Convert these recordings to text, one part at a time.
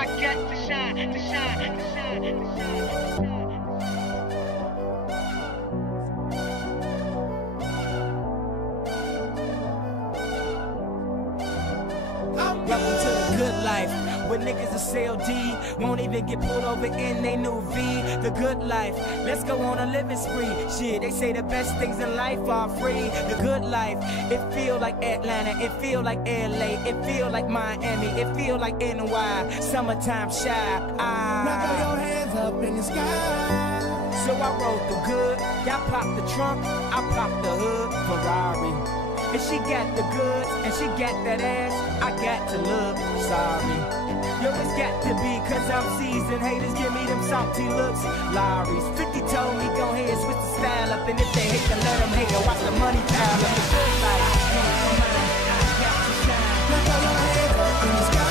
I got to shine, to shine, to shine, to shine. Welcome to the good life, where niggas are CLD, won't even get pulled over in they new V. The good life, let's go on a living spree. Shit, they say the best things in life are free. The good life, it feel like Atlanta, it feel like LA, it feel like Miami, it feel like NY, summertime shy. Now throw your hands up in the sky. So I rode the good, y'all pop the trunk, I pop the hood, Ferrari. If she got the goods and she got that ass, I got to look sorry. Yo, it's got to be cause I'm seasoned. Haters give me them salty looks. Lowry's 50 told me go ahead, switch the style up. And if they hate, then let them hate or watch the money pile up. The good life, I got to shine. Now throw your hands up in the sky.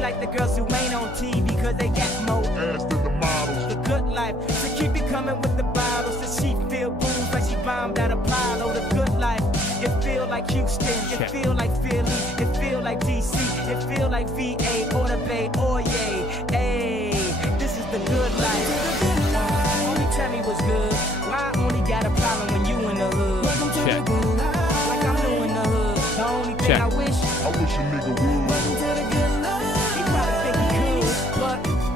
Like the girls who ain't on TV cause they got more ass than the models. The good life, so keep it coming with the bottles. So she feel booze like she bombed at Apollo. The good life, it feel like Houston, it feel like Philly, it feel like DC, it feel like VA or the Bay or yay. Hey, this is the good life. Only tell me what's good. Why I only got a problem when you in the hood? Check. Like I'm new in the hood. The only thing I wish a nigga would. Welcome to the good life.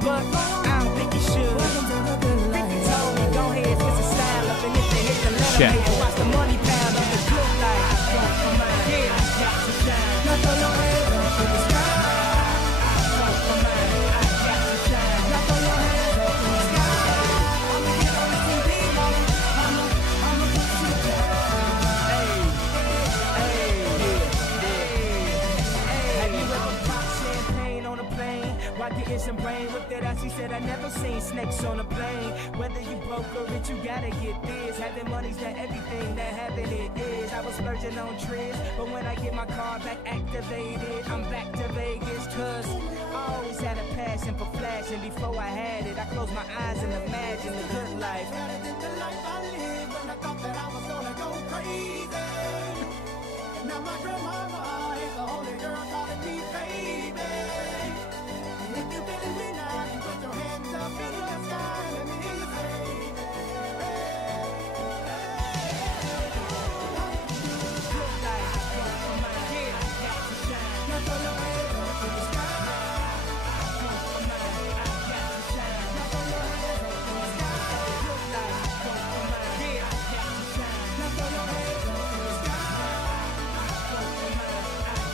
But I don't think you should. 50 told me go ahead, switch the style up. And if they hate, then let them hate and watch the money pile up. The good life, yeah, now throw your hands up in the sky. Now throw your hands up in the sky. I'ma get on the TV, I'ma put you down. Hey, have you ever popped champagne on a plane? While getting some brain with that ass, he said I never seen snakes on a plane. Whether you broke or rich, you gotta get this. Having money's not everything, that having it is. I was splurging on trips, but when I get my car back activated, I'm back to Vegas. Cause I always had a passion for flashing. Before I had it, I closed my eyes and imagined the good life. Better than the life I lived when I thought that I was gonna go crazy. And now my grandmama is the only girl calling me baby. If you feeling me now, you put your hands up in the sky. Let me hear you say, Good life, yeah, got to shine. now throw your hands up in the sky. Got to shine. Now throw your hands up in the sky. Good life, yeah, got to shine. Now throw your hands up in the sky.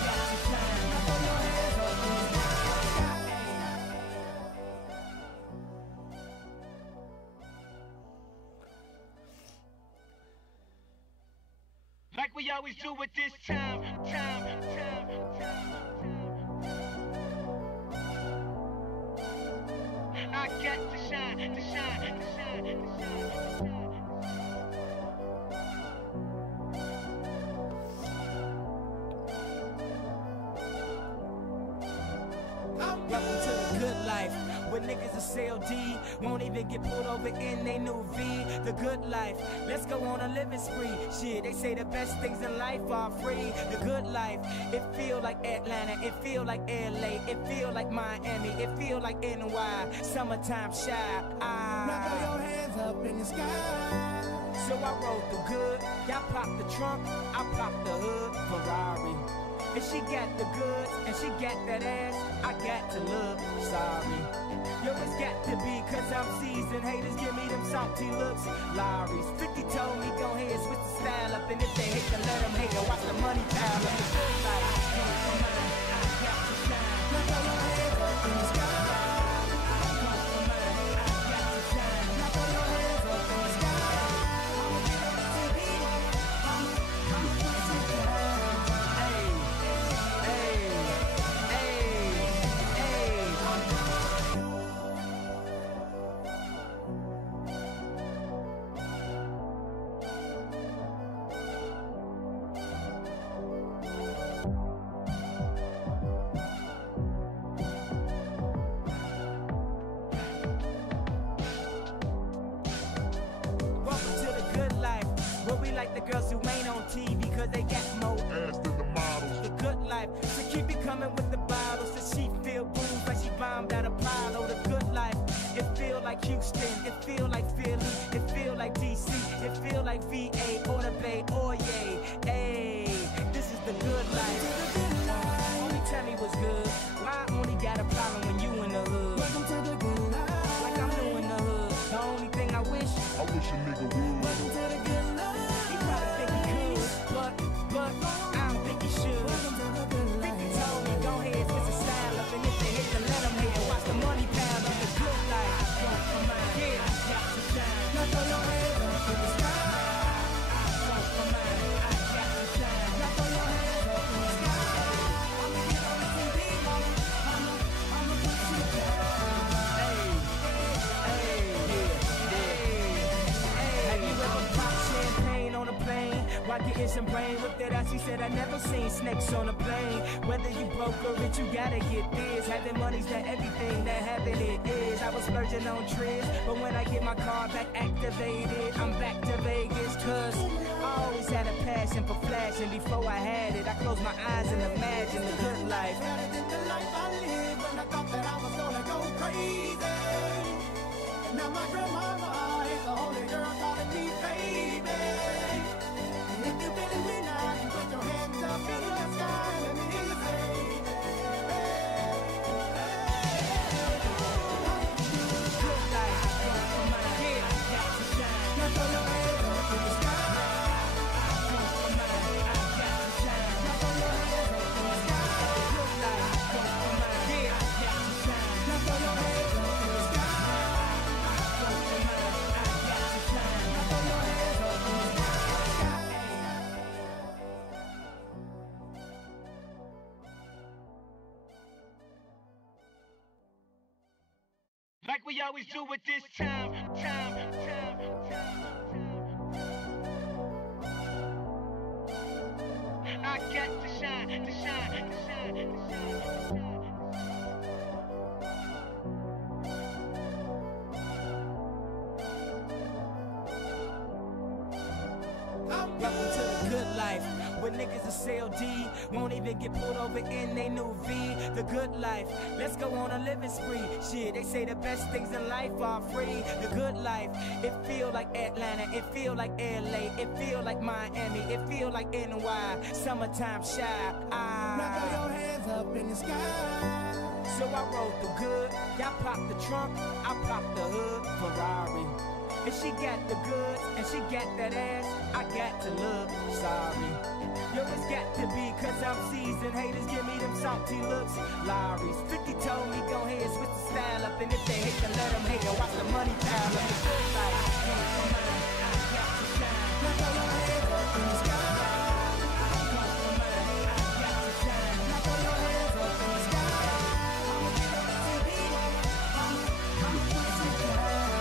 Got to shine. Now throw your hands up in the sky. Like we always do at this time. I got to shine, to shine, to shine, to shine. Welcome to the good life, where niggas are CLD, won't even get pulled over in they new V. The good life, let's go on a living spree. Shit, they say the best things in life are free. The good life, it feel like Atlanta, it feel like LA, it feel like Miami, it feel like NY, summertime shy. Now throw your hands up in the sky. So I rode the good, y'all pop the trunk, I pop the hood, Ferrari. If she got the goods and she got that ass, I got to look sorry. Yo, it's got to be cause I'm seasoned. Haters give me them salty looks. Lowry's 50 told me go ahead, switch the style up. And if they hate, then let them hate or watch the money pile up. The good life, I got to shine. Now throw your hands up in the sky. Now throw your hands up in the sky. I'ma get on the TV, I'ma put because they got more ass than the models. The good life, so keep it coming with the bottles. The she feel booze like she bombed out Apollo. The good life, it feel like Houston, it feel like Philly, it feel like DC, it feel like VA or the Bay or yay. Hey, this is the good life. Only tell me what's good. Why I only got a problem when you in the hood? Welcome to the good life. Like I'm new in the hood. The only thing I wish I wish a nigga would. Welcome to the good life. he probably think he could, but I don't think he should. Welcome to the good life. 50 told me go ahead, switch the style up, and if they hate, then let them hate and watch the money pile up. The good life, yeah, I got to shine. Now throw your hands up in the sky. I got to shine. Now throw your hands up in the sky. I'ma get on the TV, mama. I'ma put you down. Have you ever popped champagne on a plane while getting some brain whipped that ass? He said I never seen snakes on a plane. Whether you broke or rich, you gotta get this. Having money's not everything that having it is. I was splurging on trips, but when I get my car back activated, I'm back to Vegas. Cause I always had a passion for flashing. Before I had it, I closed my eyes and imagined the good life. Better than the life I lived when I thought that I was gonna go crazy. And now my grandmama is the only girl calling me baby. And if you feeling me now, you put your hands up in the sky. Let me hear you say, Good life, yeah, I got to shine. now throw your hands up in the sky. I got to shine. Now throw your hands up in the sky. Good life, yeah, I got to shine. Now throw your hands up in the sky. I got to shine. Now throw your hands up in the sky. Like we always do at this time. I got to shine, to shine, to shine, to shine. Welcome to the good life, where niggas are CLD, won't even get pulled over in they new V. The good life, let's go on a living spree. Shit, they say the best things in life are free. The good life, it feel like Atlanta, it feel like LA, it feel like Miami, it feel like NY, summertime shy. Now throw your hands up in the sky. So I rode the good, y'all pop the trunk, I pop the hood, Ferrari. If she got the goods and she got that ass, I got to look sorry. Yo, it's got to be cause I'm seasoned. Haters give me them salty looks. Lorries, 50 told me go ahead, switch the style up. And if they hate, then let them hate and watch the money pile up. The good life, I got to shine. Now throw your hands up in the sky. I got to shine. Now throw your hands up in the sky. I'ma get on the TV, I'ma put you down.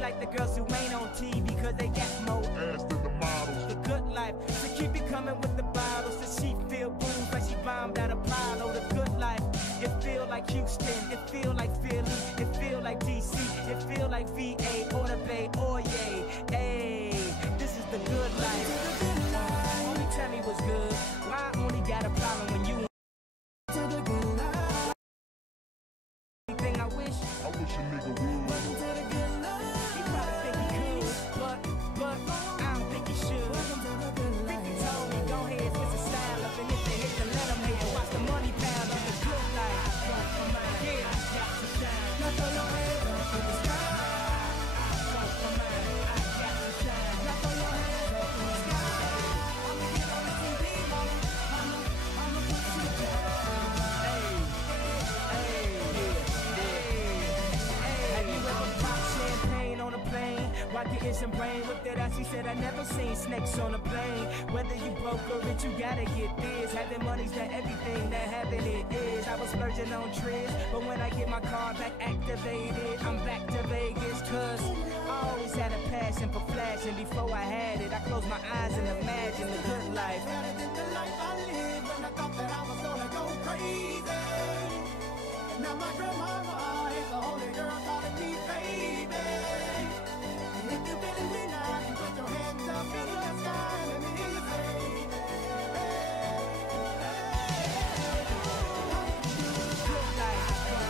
Like the girls who ain't on TV cause they got more Ass than the models. the good life, so keep it coming with the bottles. The she feel booze like she bombed out Apollo. The good life, it feel like Houston, it feel like Philly, it feel like DC, it feel like VA or the Bay or yay. Hey, this is the good life. Only tell me what's good. Why I only got a problem when you To the good life. thing I wish I wish a nigga would. Welcome to the good life. he probably think he could, but I don't think he should. Welcome to the good 50 life. told me go ahead, switch the style up, and if they hate, then let them hate and watch the money pile up. The good life, yeah, I got to shine. Now throw your hands up in the sky. I got to shine. Now throw your hands up in the sky. I'ma get on the TV, mama. I'ma put you down. Have you ever popped champagne on a plane while getting some brain whipped that ass? He said I never seen snakes on a plane. Whether you broke or rich, you gotta get this. Having money's not everything that having it splurging on trips, but when I get my car back activated, I'm back to Vegas, cause I always had a passion for flashing. Before I had it, I closed my eyes and imagined the good life. Better than the life I lived when I thought that I was gonna go crazy. And now my grandmama is the only girl calling me baby. And if you're feeling me now, you put your hands up in the sky and let me hear you say, Good life,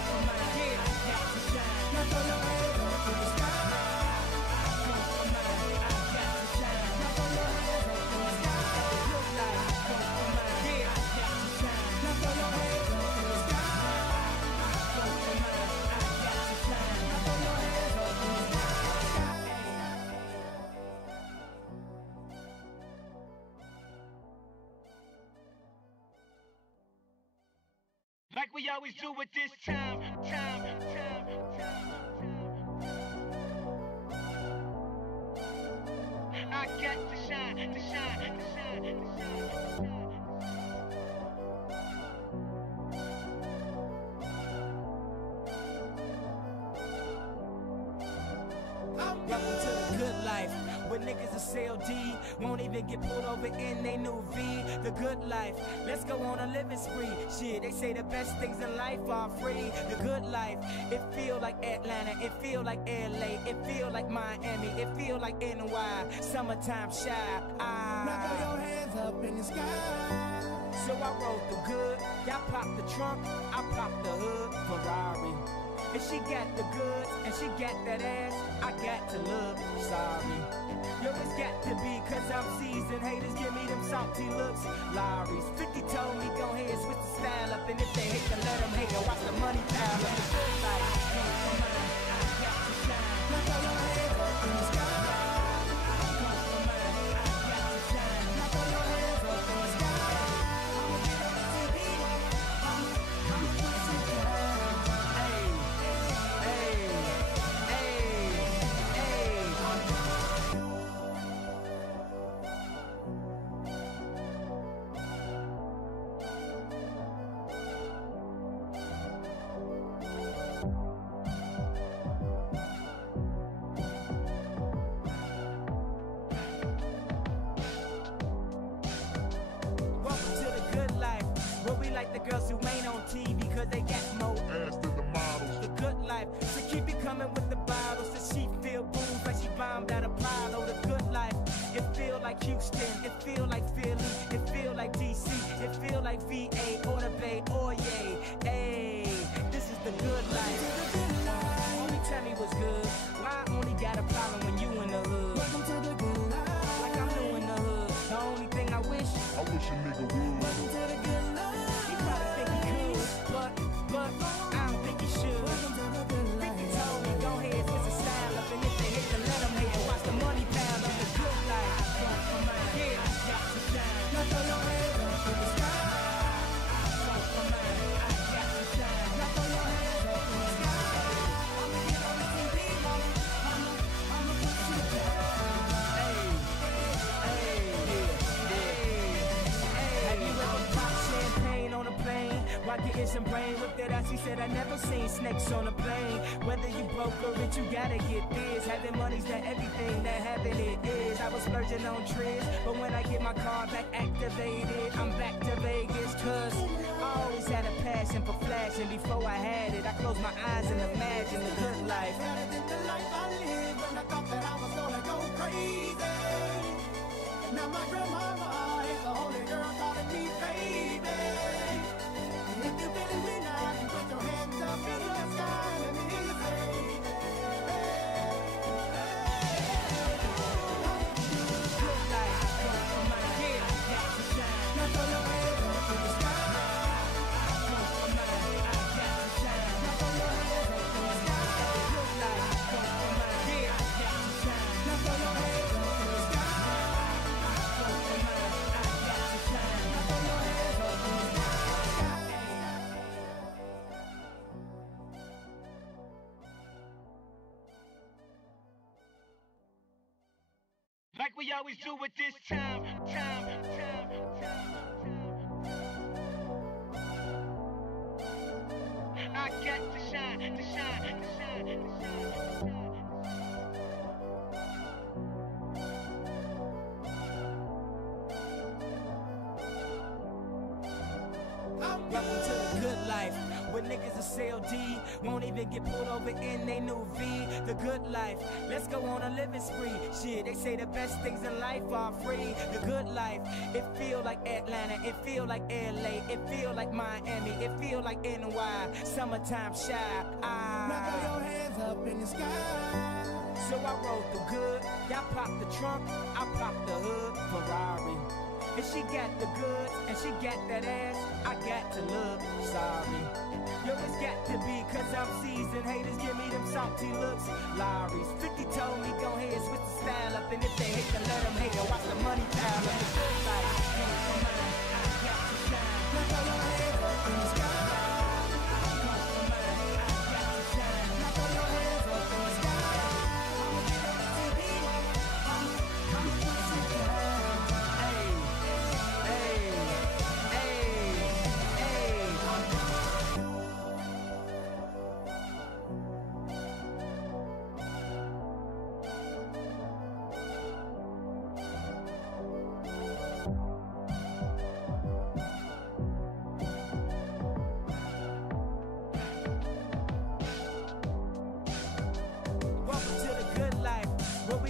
from my head, I got to shine. now throw your hands up to the sky. From my head, I got to shine. Now throw your hands up to the sky. Good life, from my head, I got to shine. Now throw your hands up to the sky. From my head, I got to shine. Now throw your hands up to the sky. Like we always do with this time. I got to shine. I'm Welcome to the good life, where niggas are CLD, won't even get pulled over in they new V. The good life, let's go on a living spree. Shit, they say the best things in life are free. The good life, it feel like Atlanta, it feel like LA, it feel like Miami, it feel like NY, summertime shy. Now throw your hands up in the sky. So I rolled the good, y'all pop the trunk, I pop the hood, Ferrari. If she got the goods and she got that ass, I got to look sorry. Yo, it's got to be cause I'm seasoned. Haters give me them salty looks. Lowry's 50 told me go ahead, switch the style up. And if they hate, then let them hate or watch the money pile up. The good life, I got to shine. Now throw your hands up in the sky. Now throw your hands up in the sky. I'ma get on the TV. I'ma put you down. The girls who ain't on TV cause they got more Ass than the models. the good life. So keep it coming with the bottles. So she feel booze like she bombed out a pile. Oh, the good life. It feel like Houston, it feel like Philly, it feel like DC, it feel like VA or the Bay, oh yeah. Hey, this is the good life. Only tell me what's good. Why I only got a problem when you in the hood? Welcome to the good life. Like I'm new in the hood. The only thing I wish, I wish a nigga would. Welcome to the good life. he probably think he could, but I don't think he should. Welcome to the good life. 50 told me go ahead, switch the style up. And if they hate, then let them hate and watch the money pile up. The good life, yeah, I got to shine. Now throw your hands up to the sky. I got to shine. Now throw your hands up in the sky. I'ma get on the TV, mama. I'ma put you down. Have you ever popped champagne on a plane while getting some brain with that ass? He said I never seen snakes on a plane. Whether you broke or rich, you gotta get this. Having money's not everything that having it is. I was splurging on trips, but when I get my car back activated, I'm back to Vegas, cause I always had a passion for flashing. Before I had it, I closed my eyes and imagined the good life. Better than the life I lived when I thought that I was gonna go crazy. And now my grandmama is the only girl calling me baby. And if you're feeling me now, you put your hands up in the sky and let me hear you say, Good life, from my head, I got to shine. now throw your hands up to the sky. From my head, I got to shine. Now throw your hands up to the sky. Good life, from my head, I got to shine. Now throw your hands up to the sky. From my head, I got to shine. Now throw your hands up to the sky. Like we always do with this time. Welcome to the good life, where niggas are CLD, won't even get pulled over in they new V. The good life, let's go on a living spree. Shit, they say the best things in life are free. The good life, it feel like Atlanta, it feel like LA, it feel like Miami, it feel like NY, summertime shy. Now throw your hands up in the sky. So I rolled the good, y'all pop the trunk, I pop the hood, Ferrari. If she got the goods and she got that ass, I got to look sorry. Yo, it's got to be cause I'm seasoned. Haters give me them salty looks. Lowry's 50 told me go ahead, switch the style up. And if they hate, then let them hate or watch the money pile up. The good life, I got to shine. Now throw your hands up in the sky.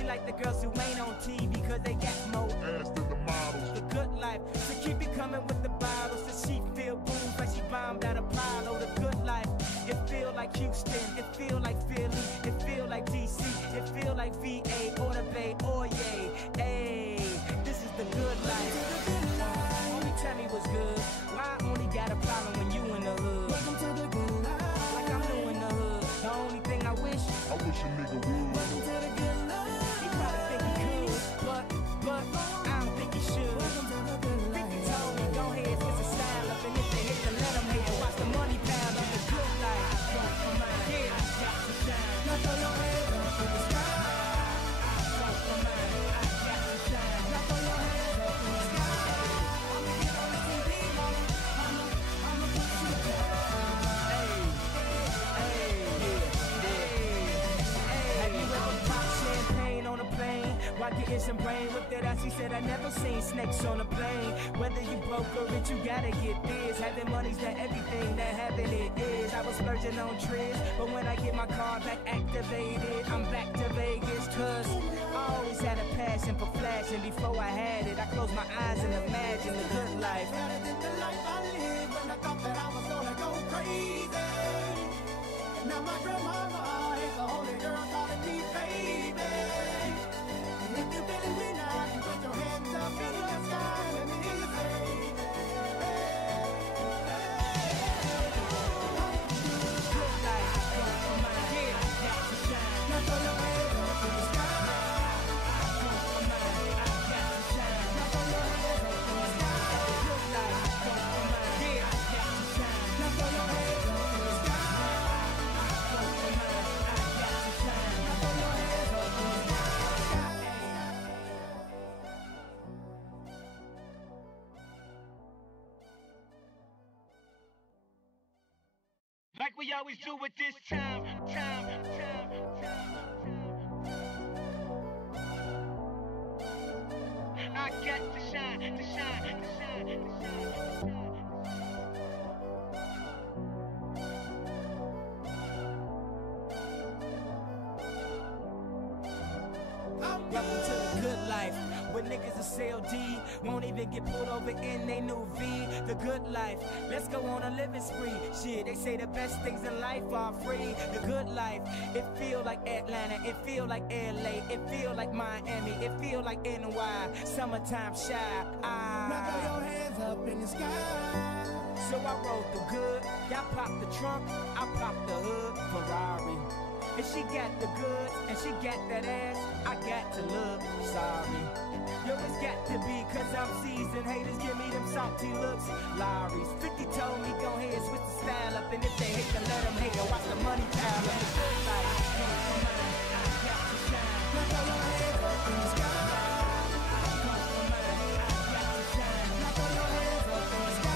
Like the girls who ain't on TV cause they got more ass than the models. The good life, so keep it coming with the bottles. So she feel booze like she bombed at Apollo. The good life, it feel like Houston, it feel like Philly, it feel like DC, it feel like VA or the Bay or yay. Hey, this is the good life. Only tell me what's good. Why I only got a problem when you in the hood? Welcome to the good life. Like I'm new in the hood. The only thing I wish I wish a nigga would. Welcome to the good life. but I don't think you should. Welcome to the good life. 50 told me go ahead, switch the style up. And if they hate, then let them hate and watch the money pile up. The good life, yeah, Now throw your hands up in the sky. Now throw your hands up in the sky. I'ma get on the TV, I'ma put you down. Have you ever popped champagne on a plane? While getting some brain with that ass, he said I never seen snakes on a plane. Whether you broke or rich, you gotta get this. Having money's not everything that having it is. I was splurging on trips, but when I get my car back activated, I'm back to Vegas. Cause I always had a passion for flashing. Before I had it, I closed my eyes and imagined the good life. Better than the life I lived when I thought that I was gonna go crazy. And now my grandmama is the only girl calling me baby. And if you feeling me now, you put your hands up in the sky and let me hear you say, Good life, yeah, now throw your hands up in the sky. Now throw your hands up in the sky. good life, yeah. Now throw your hands up in the sky. Now throw your hands up in the sky. Like we always do at this time. I got to shine. Welcome to the good life, where niggas are CLD, won't even get pulled over in they new V. The good life, let's go on a living spree. Shit, they say the best things in life are free. The good life, it feel like Atlanta, it feel like LA, it feel like Miami, it feel like NY, summertime shy. Now throw your hands up in the sky. So I rolled the good, y'all pop the trunk, I pop the hood, Ferrari. If she got the goods and she got that ass, I got to look sorry. Yo, it's got to be cause I'm seasoned. Haters give me them salty looks. Lowry's 50 told me go ahead, switch the style up. And if they hate, then let them hate or watch the money pile up. The good life, Now throw your hands up in the sky. Now throw your hands up in the sky.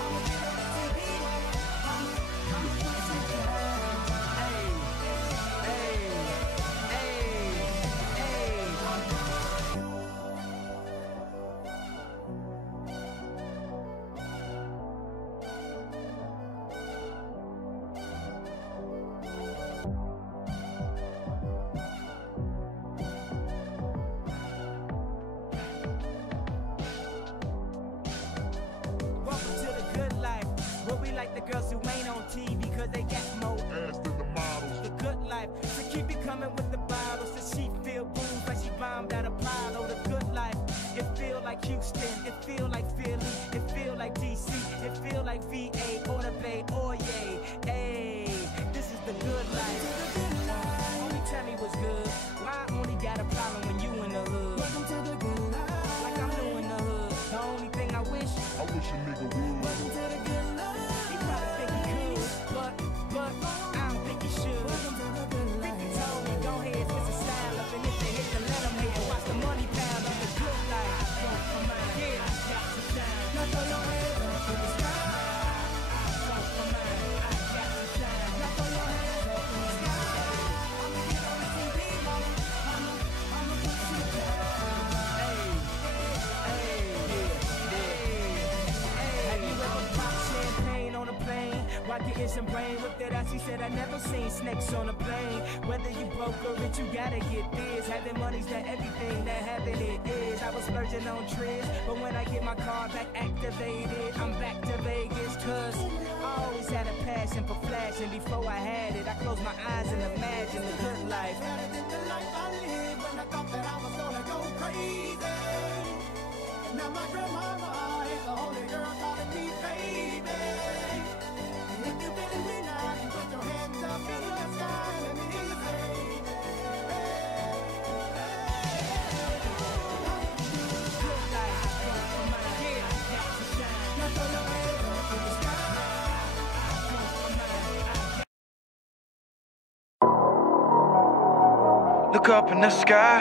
I'ma get on the TV, I'ma put you down. She like the girls who ain't on TV because they got more ass than the models. the good life. So keep it coming with the bottles. So she feel booze like she bombed at Apollo. The good life. It feel like Houston. It feel like Philly. It feel like DC. It feel like VA or the Bay or yay. Hey, this is the good life. Only tell me what's good. Why I only got a problem when you in the hood? Welcome to the good life. Like I'm new in the hood. The only thing I wish I wish a nigga would. Welcome to the good life. he probably think he could, but I don't think he should. Welcome to the good life. 50 told me go ahead, switch the style up, and if they hate, then let them hate and watch the money pile up. The good life. Yeah, Now throw your hands up to the sky. Now throw your hands up to the sky. I'ma get on the TV, mama. I'ma put you down. Have you ever popped champagne on a plane? While getting some brain with that ass, he said I never seen snakes on a plane. Whether you broke or rich, you gotta get this. Having money's not everything that having it is. I was splurging on trips, but when I get my car back activated, I'm back to Vegas. Cause I always had a passion for flashing. Before I had it, I closed my eyes and imagined the good life. Better than the life I lived when I thought that I was gonna go crazy. And now my grandmama is the only girl calling me baby. And if you feeling me now, you put your hands up in the sky and let me hear you say, Good life. Yeah. now throw your hands up to the sky. Look up in the sky.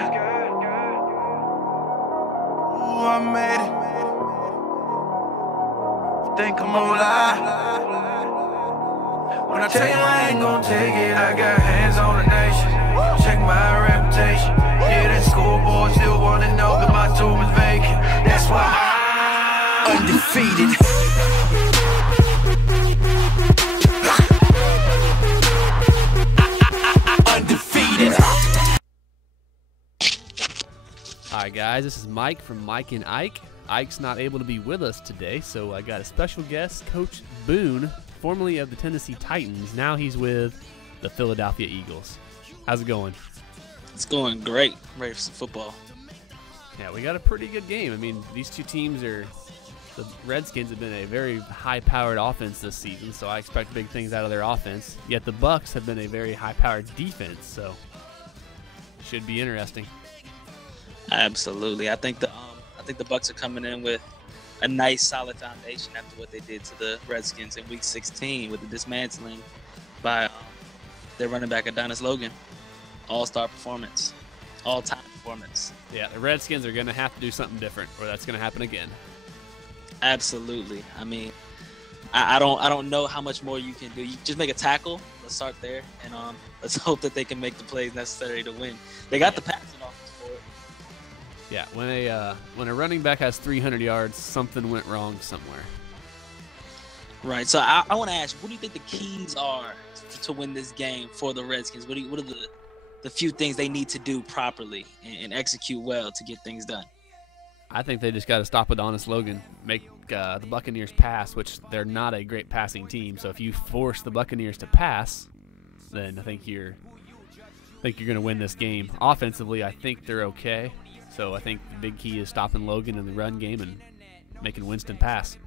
Ooh, I made it. Think I'm gonna lie. When I tell you I ain't gonna take it, I got hands on the nation. Check my reputation. Yeah, that scoreboard still wanna know that my tomb is vacant. That's why I'm undefeated. Undefeated. Hi guys, this is Mike from Mike and Ike. Ike's not able to be with us today, so I got a special guest, Coach Boone, formerly of the Tennessee Titans. Now he's with the Philadelphia Eagles. How's it going? It's going great. I'm ready for some football. Yeah, we got a pretty good game. I mean, these two teams are, the Redskins have been a very high-powered offense this season, so I expect big things out of their offense. Yet the Bucs have been a very high-powered defense, so it should be interesting. Absolutely. I think the Bucs are coming in with a nice, solid foundation after what they did to the Redskins in Week 16 with the dismantling by their running back Adonis Logan. All-star performance, all-time performance. Yeah, the Redskins are going to have to do something different, or that's going to happen again. Absolutely. I mean, I don't know how much more you can do. You just make a tackle. Let's start there, and let's hope that they can make the plays necessary to win. They got the passing offense for it. Yeah, when a running back has 300 yards, something went wrong somewhere. Right. So I want to ask, what do you think the keys are to win this game for the Redskins? What are the few things they need to do properly and execute well to get things done? I think they just got to stop Adonis Logan, make the Buccaneers pass, which they're not a great passing team. So if you force the Buccaneers to pass, then I think you're going to win this game. Offensively, I think they're okay. So I think the big key is stopping Logan in the run game and making Winston pass.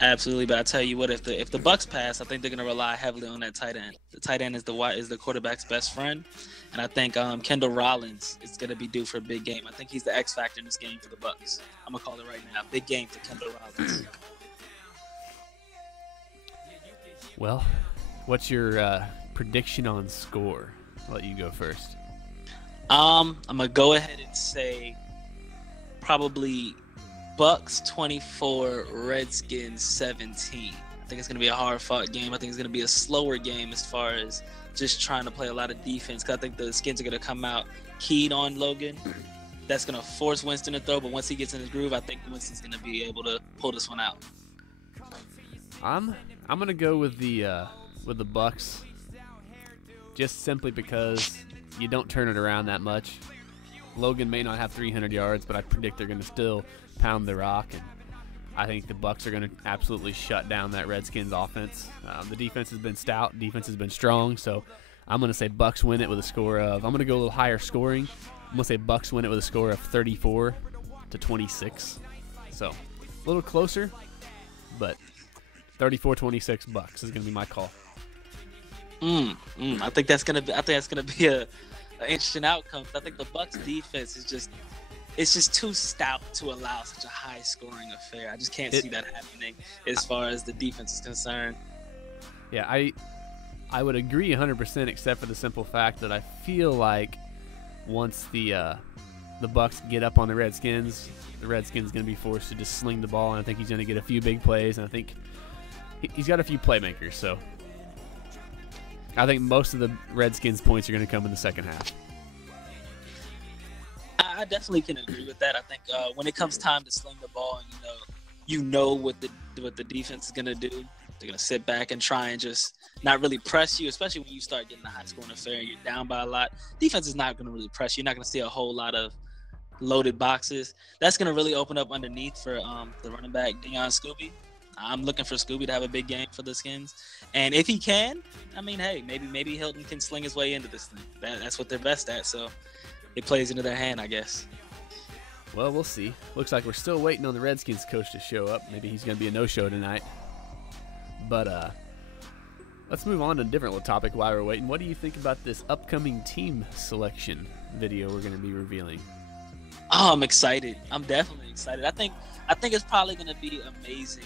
Absolutely, but I tell you what, if the Bucs pass, I think they're going to rely heavily on that tight end. The tight end is the quarterback's best friend, and I think Kendall Rollins is going to be due for a big game. I think he's the X factor in this game for the Bucs. I'm gonna call it right now, big game for Kendall Rollins. Well, what's your prediction on score? I'll let you go first. I'm gonna go ahead and say probably Bucs 24, Redskins 17. I think it's going to be a hard-fought game. I think it's going to be a slower game as far as just trying to play a lot of defense. Because I think the Skins are going to come out keyed on Logan. That's going to force Winston to throw. But once he gets in his groove, I think Winston's going to be able to pull this one out. I'm going to go with the Bucs, just simply because you don't turn it around that much. Logan may not have 300 yards, but I predict they're going to still pound the rock and I think the Bucs are going to absolutely shut down that Redskins offense. The defense has been stout. Defense has been strong. So I'm going to say Bucs win it with a score of – I'm going to go a little higher scoring. I'm going to say Bucs win it with a score of 34-26. So a little closer, but 34-26 Bucs is going to be my call. I think that's gonna be an interesting outcome. I think the Bucs defense is just too stout to allow such a high scoring affair. I just can't see that happening as far as the defense is concerned. Yeah, I would agree 100%, except for the simple fact that I feel like once the Bucs get up on the Redskins going to be forced to just sling the ball, and I think he's going to get a few big plays, and I think he's got a few playmakers. So I think most of the Redskins points are going to come in the second half. I definitely can agree with that. I think when it comes time to sling the ball, and you know what the defense is going to do. They're going to sit back and try and just not really press you, especially when you start getting a high-scoring affair and you're down by a lot. Defense is not going to really press you. You're not going to see a whole lot of loaded boxes. That's going to really open up underneath for the running back, Deion Scooby. I'm looking for Scooby to have a big game for the Skins. And if he can, I mean, hey, maybe Hilton can sling his way into this thing. That's what they're best at, so it plays into their hand, I guess. Well, we'll see. Looks like we're still waiting on the Redskins coach to show up. Maybe he's going to be a no-show tonight. But let's move on to a different little topic while we're waiting. What do you think about this upcoming team selection video we're going to be revealing? Oh, I'm excited. I'm definitely excited. I think it's probably going to be amazing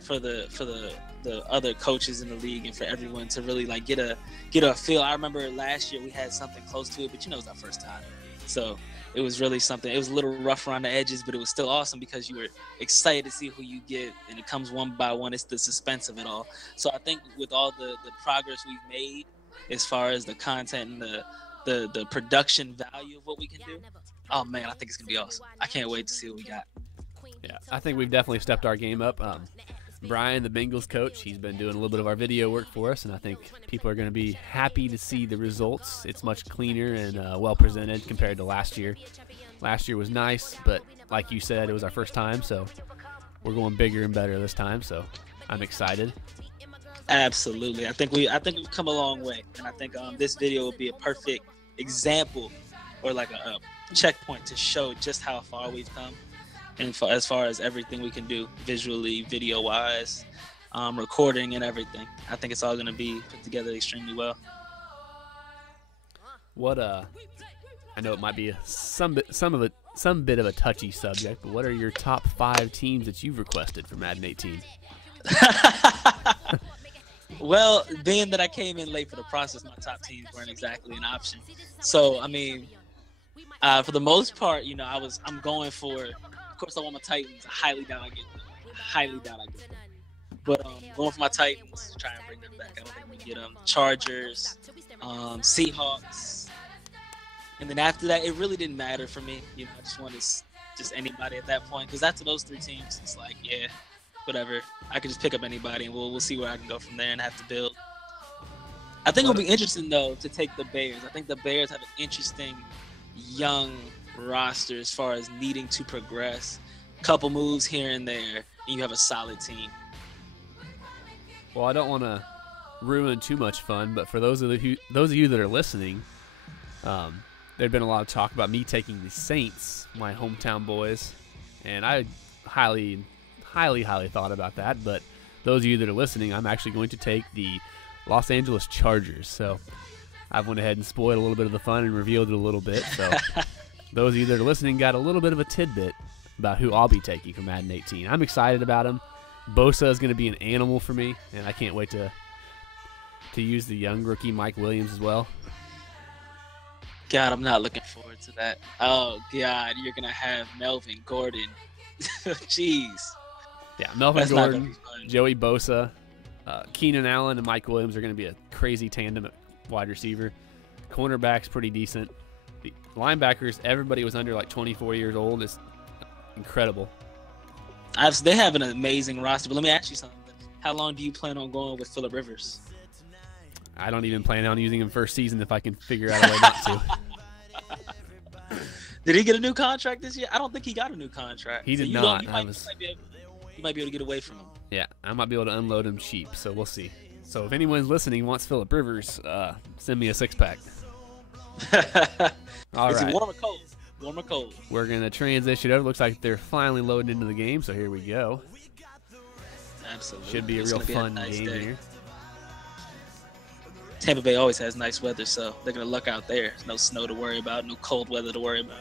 for the other coaches in the league and for everyone to really like get a feel. I remember last year we had something close to it, but it was our first time. So it was really something. It was a little rough around the edges, but it was still awesome because you were excited to see who you get, and it comes one by one. It's the suspense of it all. So I think with all the progress we've made as far as the content and the production value of what we can do, oh man, I think it's gonna be awesome. I can't wait to see what we got. Yeah, I think we've definitely stepped our game up. Brian, the Bengals coach, he's been doing a little bit of our video work for us, and I think people are going to be happy to see the results. It's much cleaner and well presented compared to last year. Last year was nice, but like you said, it was our first time, so we're going bigger and better this time, so I'm excited. Absolutely. I think we've come a long way, and I think this video will be a perfect example or like a checkpoint to show just how far we've come. And as far as everything we can do visually, video-wise, recording and everything, I think it's all going to be put together extremely well. What I know it might be some bit of a touchy subject, but what are your top 5 teams that you've requested for Madden 18? Well, being that I came in late for the process, my top teams weren't exactly an option. So I mean, for the most part, I'm going for. Of course, I want my Titans. I highly doubt I get them. But going for my Titans to try and bring them back. I don't think we get them. Chargers, Seahawks. And then after that, it really didn't matter for me. I just wanted just anybody at that point. Because after those 3 teams, it's like, yeah, whatever. I could just pick up anybody, and we'll see where I can go from there and have to build. I think it'll be interesting, though, to take the Bears. I think the Bears have an interesting young roster as far as needing to progress. Couple moves here and there, and you have a solid team. Well, I don't want to ruin too much fun, but for those of you that are listening, there'd been a lot of talk about me taking the Saints, my hometown boys, and I highly thought about that. But those of you that are listening, I'm actually going to take the Los Angeles Chargers. So I've went ahead and spoiled a little bit of the fun and revealed it a little bit. So those of you that are listening got a little bit of a tidbit about who I'll be taking for Madden 18. I'm excited about him. Bosa is going to be an animal for me, and I can't wait to use the young rookie Mike Williams as well. God, I'm not looking forward to that. Oh, God, you're going to have Melvin Gordon. Jeez. Yeah, Melvin Gordon, Joey Bosa, Keenan Allen, and Mike Williams are going to be a crazy tandem at wide receiver. Cornerback's pretty decent. The linebackers, everybody was under like 24 years old. It's incredible. They have an amazing roster, but let me ask you something. How long do you plan on going with Phillip Rivers? I don't even plan on using him first season if I can figure out a way not to. Did he get a new contract this year? I don't think he got a new contract. He did not. You might be able to get away from him. Yeah, I might be able to unload him cheap, so we'll see. So if anyone's listening wants Phillip Rivers, send me a 6-pack. All Is right. it warm or cold? Warm or cold? We're going to transition over. Looks like they're finally loading into the game, so here we go. Absolutely. Should be a It's real gonna be fun nice game day. here. Tampa Bay always has nice weather, so they're going to luck out there. No snow to worry about, no cold weather to worry about.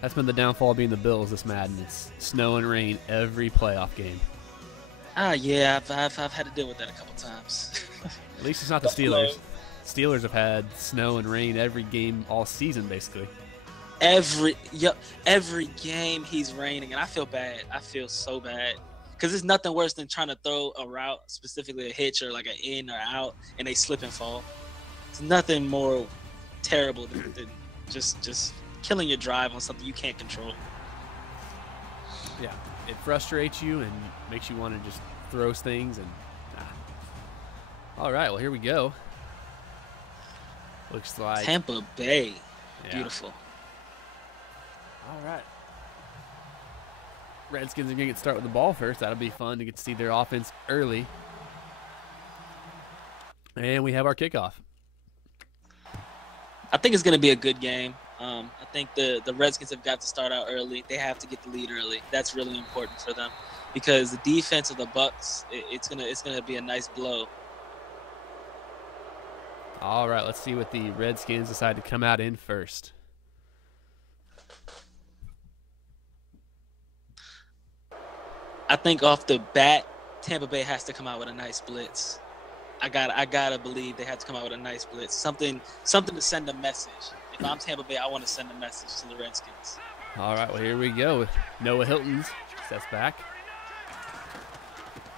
That's been the downfall of being the Bills this Madden. It's snow and rain every playoff game. Yeah, I've had to deal with that a couple times. At least it's not the Steelers. Steelers have had snow and rain every game all season, basically. Every game he's raining, and I feel bad. I feel so bad. Because there's nothing worse than trying to throw a route, specifically a hitch or like an in or out, and they slip and fall. It's nothing more terrible than just killing your drive on something you can't control. Yeah, it frustrates you and makes you want to just throw things. And all right, well, here we go. Looks like Tampa Bay. Yeah. Beautiful. All right. Redskins are going to get started with the ball first. That'll be fun to get to see their offense early. And we have our kickoff. I think it's going to be a good game. I think the Redskins have got to start out early. They have to get the lead early. That's really important for them because the defense of the Bucs, it's gonna be a nice blow. All right, let's see what the Redskins decide to come out in first. I think off the bat, Tampa Bay has to come out with a nice blitz. I gotta believe they have to come out with a nice blitz. Something to send a message. If I'm Tampa Bay, I want to send a message to the Redskins. All right, well, here we go. Noah Hilton steps back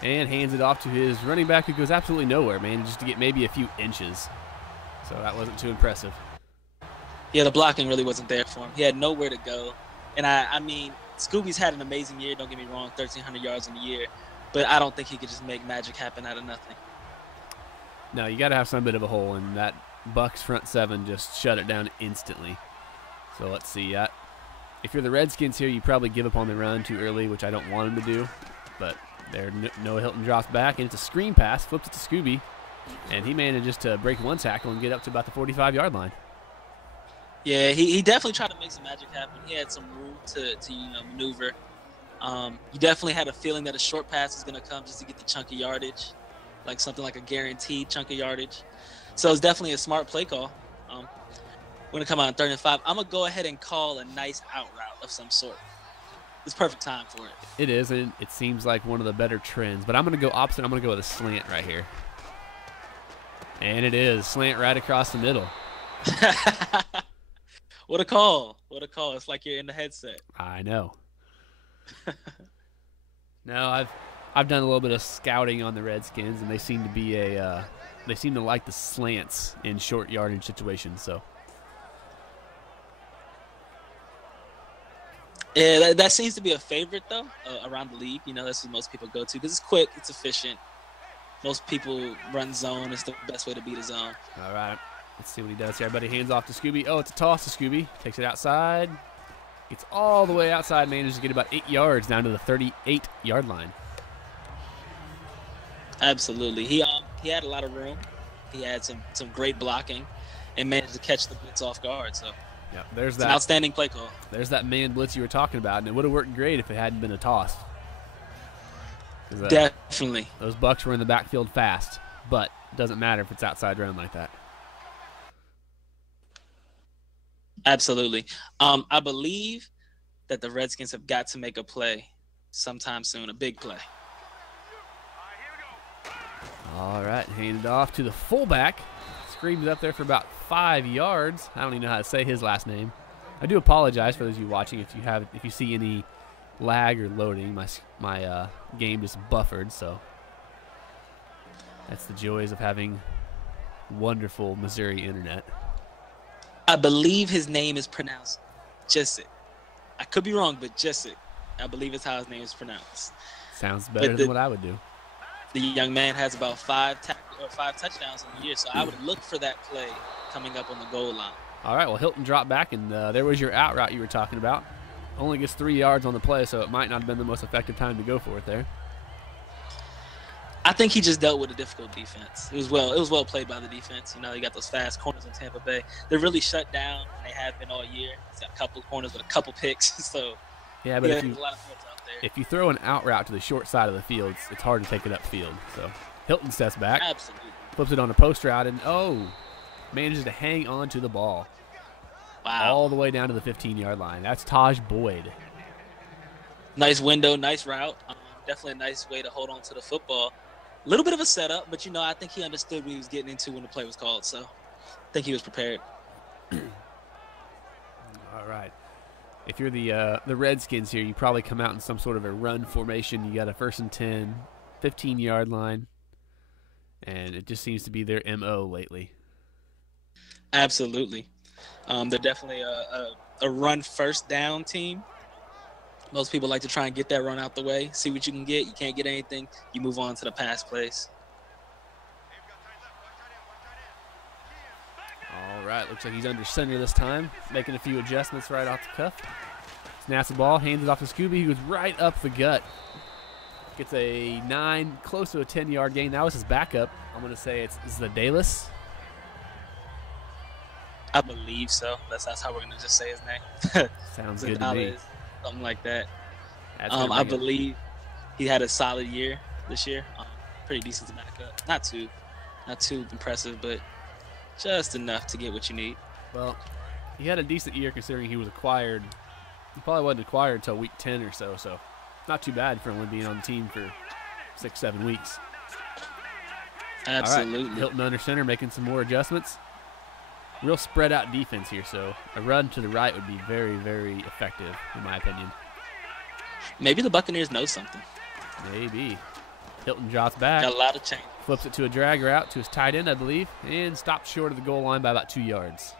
and hands it off to his running back who goes absolutely nowhere, man, just to get maybe a few inches. So that wasn't too impressive. Yeah, the blocking really wasn't there for him. He had nowhere to go. And I mean, Scooby's had an amazing year, don't get me wrong, 1,300 yards in a year. But I don't think he could just make magic happen out of nothing. No, you got to have some bit of a hole, and that Bucs front seven just shut it down instantly. So let's see. If you're the Redskins here, you probably give up on the run too early, which I don't want him to do. But there, Noah Hilton drops back, and it's a screen pass, flips it to Scooby, and he manages to break one tackle and get up to about the 45-yard line. Yeah, he definitely tried to make some magic happen. He had some room to maneuver. You definitely had a feeling that a short pass was going to come just to get the chunk of yardage, like something like a guaranteed chunk of yardage. So it's definitely a smart play call. We're going to come out on 3rd and 5. I'm going to go ahead and call a nice out route of some sort. It's perfect time for it. It is, and it seems like one of the better trends. But I'm going to go opposite. I'm going to go with a slant right here. And it is. Slant right across the middle. What a call. What a call. It's like you're in the headset. I know. No, I've done a little bit of scouting on the Redskins, and they seem to be they seem to like the slants in short yardage situations. So yeah, that seems to be a favorite though around the league. You know, that's what most people go to because it's quick, it's efficient. Most people run zone. It's the best way to beat a zone. all right, let's see what he does here. Everybody hands off to Scooby. Oh, it's a toss to Scooby. Takes it outside. Gets all the way outside. Manages to get about 8 yards down to the 38-yard line. Absolutely. He had a lot of room. He had some great blocking and managed to catch the blitz off guard. So Yeah, there's it's an that. outstanding play call. There's that man blitz you were talking about, and it would have worked great if it hadn't been a toss. 'Cause, Definitely. those Bucs were in the backfield fast, but it doesn't matter if it's outside run like that. Absolutely. I believe that the Redskins have got to make a play sometime soon, a big play. All right, handed off to the fullback. Screams up there for about 5 yards. I don't even know how to say his last name. I do apologize for those of you watching if you see any lag or loading. My game just buffered, so that's the joys of having wonderful Missouri internet. I believe his name is pronounced Jessic. I could be wrong, but Jessic. I believe it's how his name is pronounced. Sounds better than what I would do. The young man has about 5 touchdowns in a year, so I would look for that play coming up on the goal line. All right, well, Hilton dropped back, and there was your out route you were talking about. Only gets 3 yards on the play, so it might not have been the most effective time to go for it there. I think he just dealt with a difficult defense. It was well played by the defense. You know, you got those fast corners in Tampa Bay. They're really shut down, and they have been all year. He's got a couple of corners with a couple picks. So yeah, but there's a lot of threats out there. if you throw an out route to the short side of the field, it's hard to take it upfield. So Hilton steps back, Absolutely. flips it on a post route, and manages to hang on to the ball all the way down to the 15-yard line. That's Taj Boyd. Nice window, nice route. Definitely a nice way to hold on to the football. A little bit of a setup, but, I think he understood what he was getting into when the play was called. So I think he was prepared. All right. If you're the Redskins here, you probably come out in some sort of a run formation. You got a 1st and 10, 15-yard line, and it just seems to be their MO lately. Absolutely. They're definitely a run first down team. Most people like to try and get that run out the way, see what you can get. You can't get anything, you move on to the pass plays. All right, looks like he's under center this time, making a few adjustments right off the cuff. Snaps the ball, hands it off to Scooby. He goes right up the gut. Gets a 9, close to a 10-yard gain. That was his backup. I'm going to say it's the Dalis. I believe so. That's how we're going to just say his name. Sounds good to me. Something like that. I believe he had a solid year this year. Pretty decent to back up. Not too impressive, but just enough to get what you need. Well, he had a decent year considering he was acquired. He probably wasn't acquired until week 10 or so, so not too bad for him being on the team for 6-7 weeks. Absolutely. All right, Hilton under center making some more adjustments. Real spread out defense here, so a run to the right would be very, very effective, in my opinion. Maybe the Buccaneers know something. Maybe. Hilton drops back. Got a lot of change. Flips it to a drag route to his tight end, I believe, and stops short of the goal line by about 2 yards.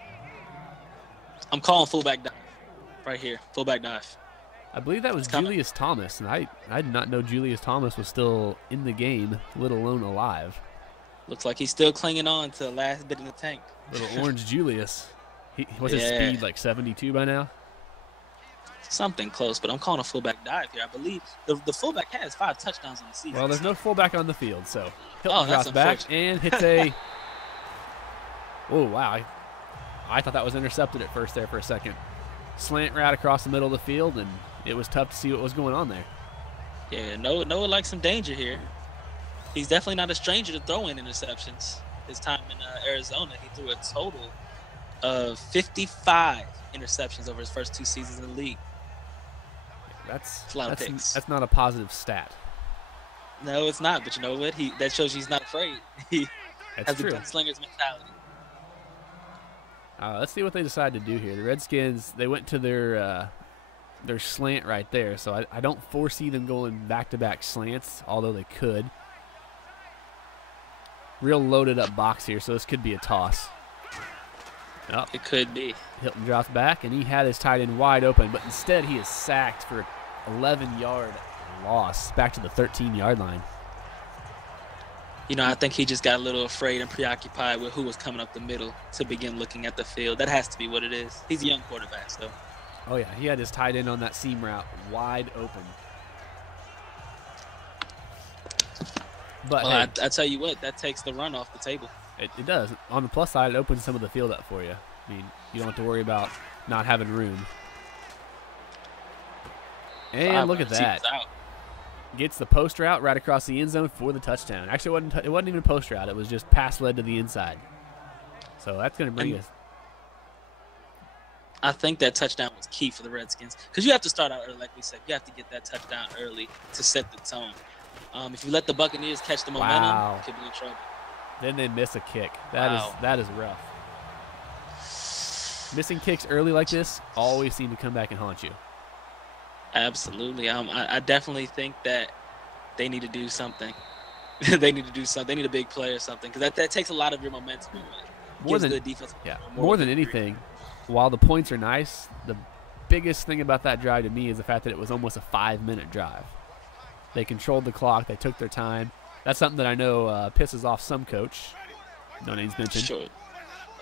I'm calling fullback dive right here. Fullback dive. I believe that was Julius Thomas, and I did not know Julius Thomas was still in the game, let alone alive. Looks like he's still clinging on to the last bit in the tank. Little orange Julius. What's his speed, like 72 by now? Something close, but I'm calling a fullback dive here. I believe the fullback has 5 touchdowns on the season. Well, there's no fullback on the field, so Hilton that's drops back and hits a – oh, wow. I thought that was intercepted at first there for a second. Slant route across the middle of the field, and it was tough to see what was going on there. Yeah, Noah likes some danger here. He's definitely not a stranger to throwing interceptions. His time in Arizona, he threw a total of 55 interceptions over his first 2 seasons in the league. That's a lot of picks. That's not a positive stat. No, it's not. But you know what? That shows you he's not afraid. He has true. the gunslinger's mentality. Let's see what they decide to do here. The Redskins, they went to their slant right there, so I don't foresee them going back-to-back slants, although they could. Real loaded up box here, so this could be a toss. Oh, It could be. Hilton drops back, and he had his tight end wide open, but instead he is sacked for 11-yard loss back to the 13-yard line. I think he just got a little afraid and preoccupied with who was coming up the middle to begin looking at the field. That has to be what it is. He's a young quarterback, so. Oh, yeah, he had his tight end on that seam route wide open. But Well, hey, I tell you what, that takes the run off the table. it does. On the plus side, it opens some of the field up for you. I mean, you don't have to worry about not having room. And look at that. Gets the post route right across the end zone for the touchdown. Actually, it wasn't even a post route. It was just pass led to the inside. So that's going to bring us. I think that touchdown was key for the Redskins because you have to start out early, like we said. You have to get that touchdown early to set the tone. If you let the Buccaneers catch the momentum, you could be in trouble. Then they miss a kick. That is rough. Missing kicks early like this always seem to come back and haunt you. Absolutely. I definitely think that they need to do something. They need a big play or something because that takes a lot of your momentum away. More than anything, while the points are nice, the biggest thing about that drive to me is the fact that it was almost a 5-minute drive. They controlled the clock. They took their time. That's something that I know pisses off some coach. No names mentioned. Sure.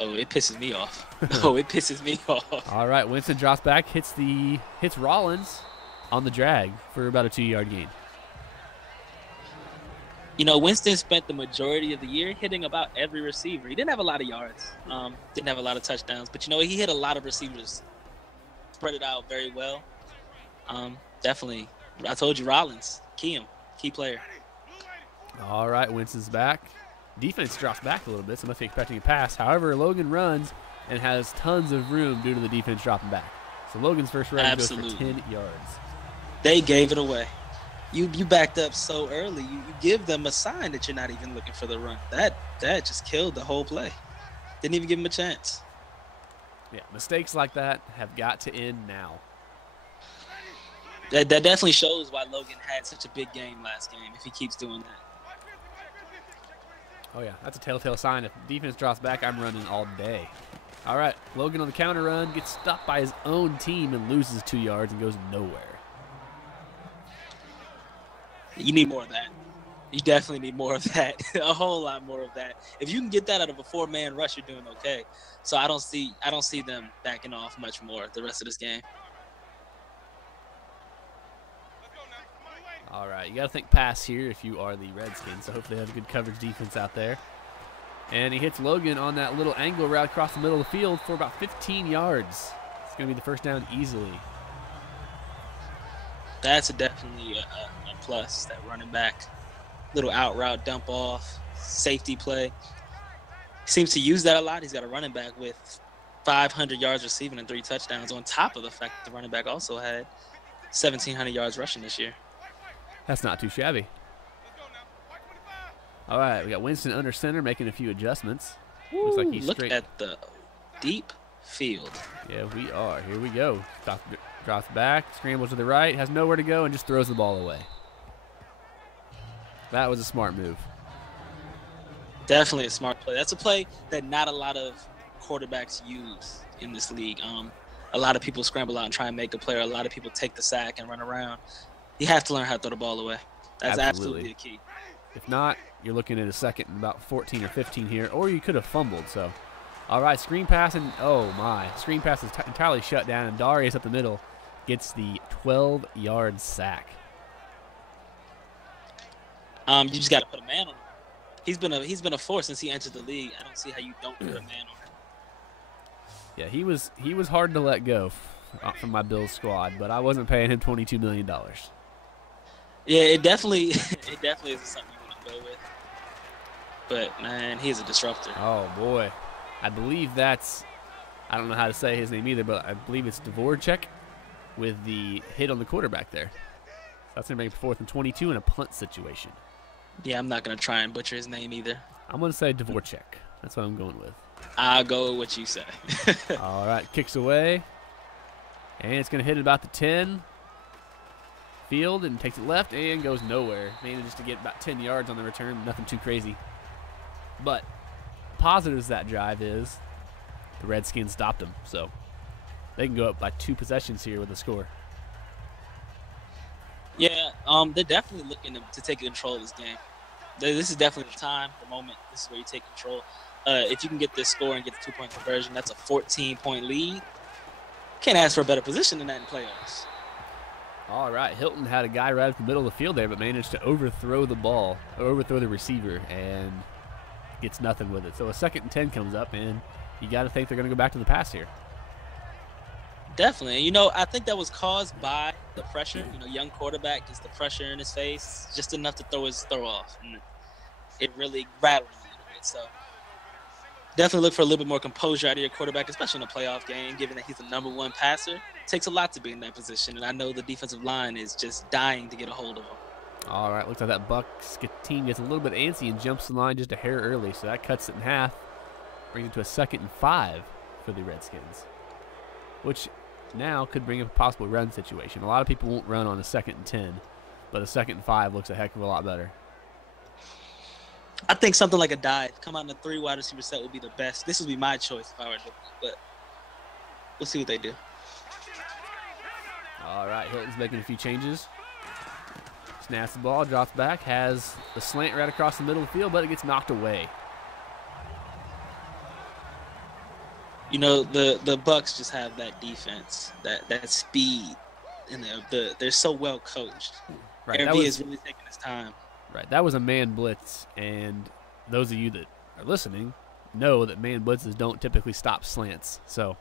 Oh, it pisses me off. It pisses me off. All right, Winston drops back, hits Rollins on the drag for about a 2-yard gain. Winston spent the majority of the year hitting about every receiver. He didn't have a lot of yards, didn't have a lot of touchdowns, but he hit a lot of receivers, spread it out very well. Definitely, I told you, Rollins, key player. All right, Winston's back. Defense drops back a little bit, so must be expecting a pass. However, Logan runs and has tons of room due to the defense dropping back. So Logan's first run goes for 10 yards. They gave it away. You backed up so early. You give them a sign that you're not even looking for the run. That just killed the whole play. Didn't even give him a chance. Yeah, mistakes like that have got to end now. That definitely shows why Logan had such a big game last game if he keeps doing that. Oh, yeah, that's a telltale sign. If defense drops back, I'm running all day. All right, Logan on the counter run, gets stopped by his own team and loses 2 yards and goes nowhere. You need more of that. You definitely need more of that. A whole lot more of that. If you can get that out of a 4-man rush, you're doing okay. So I don't see them backing off much more the rest of this game. All right, you got to think pass here if you are the Redskins, so hopefully they have a good coverage defense out there. And he hits Logan on that little angle route across the middle of the field for about 15 yards. It's going to be the first down easily. That's definitely a plus, that running back. Little out route, dump off, safety play. He seems to use that a lot. He's got a running back with 500 yards receiving and 3 touchdowns, on top of the fact that the running back also had 1,700 yards rushing this year. That's not too shabby. All right, we got Winston under center making a few adjustments. Looks like he's Look straight. at the deep field. Yeah, we are. Here we go. Drops back, scrambles to the right, has nowhere to go, and just throws the ball away. That was a smart move. Definitely a smart play. That's a play that not a lot of quarterbacks use in this league. A lot of people scramble out and try and make a play, or a lot of people take the sack and run around. You have to learn how to throw the ball away. That's absolutely the key. If not, you're looking at a second and about 14 or 15 here, or you could have fumbled. So, all right, screen pass, and oh my, screen pass is entirely shut down, and Darius up the middle gets the 12-yard sack. You just got to put a man on him. He's been a force since he entered the league. I don't see how you don't put a man on him. Yeah, he was hard to let go from my Bills squad, but I wasn't paying him $22 million. Yeah, it definitely isn't something you want to go with. But man, he's a disruptor. Oh boy, I believe that's, I don't know how to say his name either, but I believe it's Dvorak with the hit on the quarterback there. That's gonna make it 4th and 22 in a punt situation. Yeah, I'm not gonna try and butcher his name either. I'm gonna say Dvorak. That's what I'm going with. I'll go with what you say. All right, kicks away, and it's gonna hit about the 10 field and takes it left and goes nowhere. Manages to get about 10 yards on the return. Nothing too crazy. But positives of that drive is the Redskins stopped them, so they can go up by 2 possessions here with a score. Yeah, they're definitely looking to take control of this game. This is definitely the time, the moment. This is where you take control. If you can get this score and get the 2-point conversion, that's a 14-point lead. Can't ask for a better position than that in playoffs. All right, Hilton had a guy right at the middle of the field there, but managed to overthrow the ball, or overthrow the receiver, and gets nothing with it. So a 2nd and 10 comes up, and you got to think they're going to go back to the pass here. Definitely. I think that was caused by the pressure. Young quarterback gets the pressure in his face, just enough to throw his throw off. And it really rattled him a little bit. So definitely look for a little bit more composure out of your quarterback, especially in a playoff game, given that he's the #1 passer. It takes a lot to be in that position, and I know the defensive line is just dying to get a hold of him. All right, looks like that Bucs team gets a little bit antsy and jumps the line just a hair early, so that cuts it in half, brings it to a 2nd and 5 for the Redskins, which now could bring up a possible run situation. A lot of people won't run on a 2nd and 10, but a 2nd and 5 looks a heck of a lot better. I think something like a dive, come out in a 3 wide receiver set would be the best. This would be my choice if I were to do it, but we'll see what they do. All right, Hilton's making a few changes. Snaps the ball, drops back, has the slant right across the middle of the field, but it gets knocked away. The Bucs just have that defense, that speed, and they're so well coached. Right, Airbnb is really taking his time. Right, that was a man blitz, and those of you that are listening know that man blitzes don't typically stop slants. So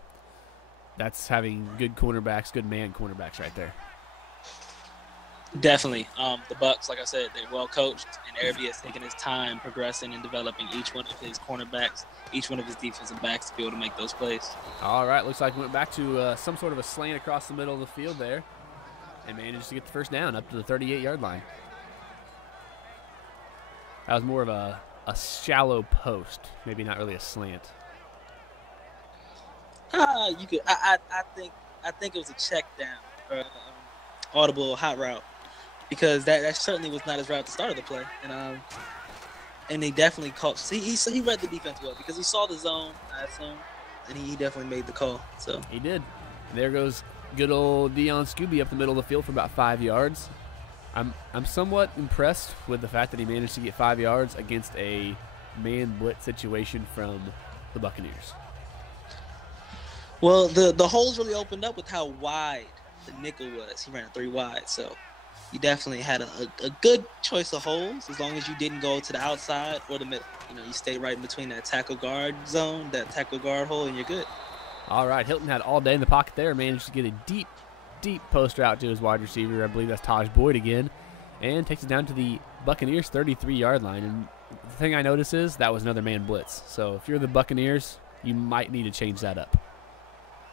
that's having good cornerbacks, good man cornerbacks right there. Definitely. The Bucs, like I said, they're well coached, and Irby has taken his time progressing and developing each one of his cornerbacks, each one of his defensive backs to be able to make those plays. All right, looks like we went back to some sort of a slant across the middle of the field there and managed to get the first down up to the 38-yard line. That was more of a shallow post, maybe not really a slant. You could. I think it was a check down or audible hot route, because that certainly was not his route at the start of the play, and he definitely caught. He read the defense well because he saw the zone, I assume, and he definitely made the call. So he did. And there goes good old Deion Scooby up the middle of the field for about 5 yards. I'm somewhat impressed with the fact that he managed to get 5 yards against a man blitz situation from the Buccaneers. Well, the holes really opened up with how wide the nickel was. He ran 3 wide, so you definitely had a good choice of holes as long as you didn't go to the outside or the middle. You know, you stay right in between that tackle guard zone, that tackle guard hole, and you're good. All right, Hilton had all day in the pocket there, managed to get a deep post route to his wide receiver. I believe that's Taj Boyd again, and takes it down to the Buccaneers' 33-yard line. And the thing I notice is that was another man blitz. So if you're the Buccaneers, you might need to change that up.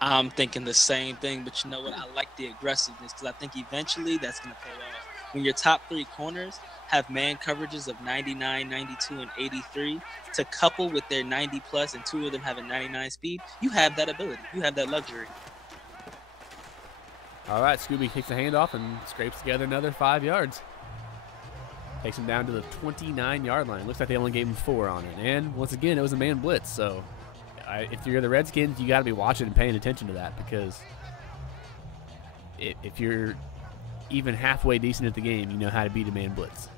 I'm thinking the same thing, but you know what? I like the aggressiveness because I think eventually that's going to pay off. When your top 3 corners have man coverages of 99, 92, and 83 to couple with their 90-plus and 2 of them having 99 speed, you have that ability. You have that luxury. All right, Scooby takes the handoff and scrapes together another 5 yards. Takes him down to the 29-yard line. Looks like they only gave him 4 on it. And once again, it was a man blitz. So if you're the Redskins, you got to be watching and paying attention to that, because if you're even halfway decent at the game, you know how to beat a man blitz.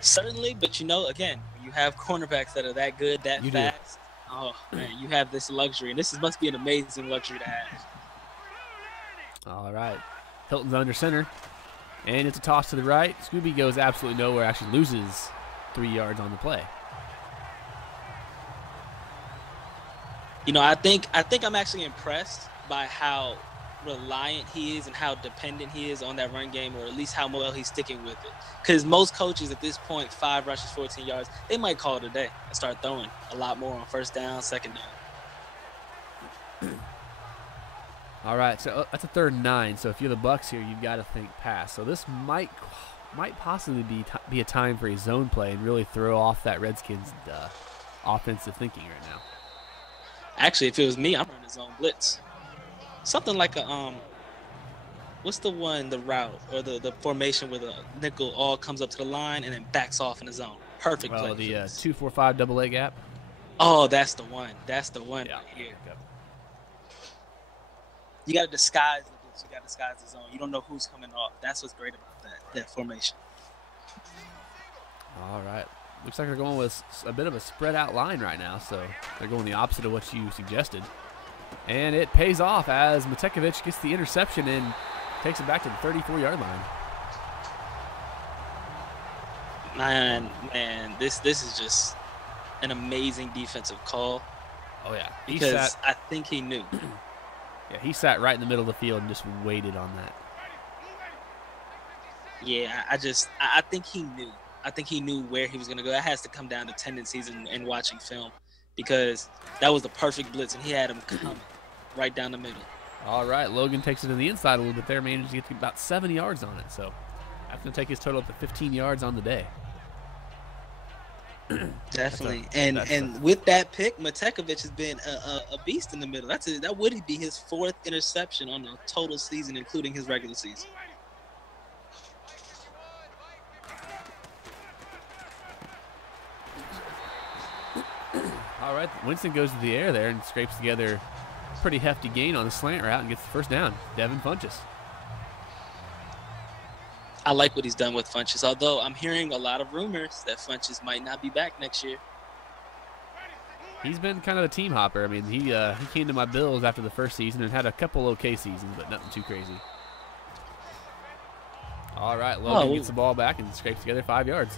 Certainly, but you know, again, you have cornerbacks that are that good, that you fast. Do. Oh, man, you have this luxury, and this must be an amazing luxury to have. All right. Hilton's under center, and it's a toss to the right. Scooby goes absolutely nowhere, actually loses 3 yards on the play. You know, I think I'm actually impressed by how reliant he is and how dependent he is on that run game, or at least how well he's sticking with it. Because most coaches at this point, 5 rushes, 14 yards, they might call it a day and start throwing a lot more on first down, second down. All right, so that's a 3rd and 9. So if you're the Bucs here, you've got to think pass. So this might possibly be a time for a zone play and really throw off that Redskins offensive thinking right now. Actually, if it was me, I'm running a zone blitz. Something like a what's the route or the formation where the nickel all comes up to the line and then backs off in the zone. Perfect play. Oh, the 2-4-5 double A gap. Oh, that's the one. That's the one yeah. Right here. You got to disguise the blitz. You got to disguise the zone. You don't know who's coming off. That's what's great about that formation. All right. Looks like they're going with a bit of a spread out line right now, so they're going the opposite of what you suggested. And it pays off as Matekovic gets the interception and takes it back to the 34-yard line. Man, this is just an amazing defensive call. Oh, yeah. Because I think he knew. Yeah, he sat right in the middle of the field and just waited on that. Yeah, I think he knew. I think he knew where he was going to go. That has to come down to tendencies and watching film, because that was the perfect blitz, and he had him coming right down the middle. All right, Logan takes it to the inside a little bit there, managed to get to about 7 yards on it. So that's going to take his total up to 15 yards on the day. Definitely. And with that pick, Matekovic has been a beast in the middle. That would be his 4th interception on the total season, including his regular season. All right, Winston goes to the air there and scrapes together a pretty hefty gain on the slant route and gets the first down. Devin Funchess. I like what he's done with Funchess, although I'm hearing a lot of rumors that Funchess might not be back next year. He's been kind of a team hopper. I mean, he came to my Bills after the first season and had a couple okay seasons, but nothing too crazy. All right, Logan gets the ball back and scrapes together 5 yards.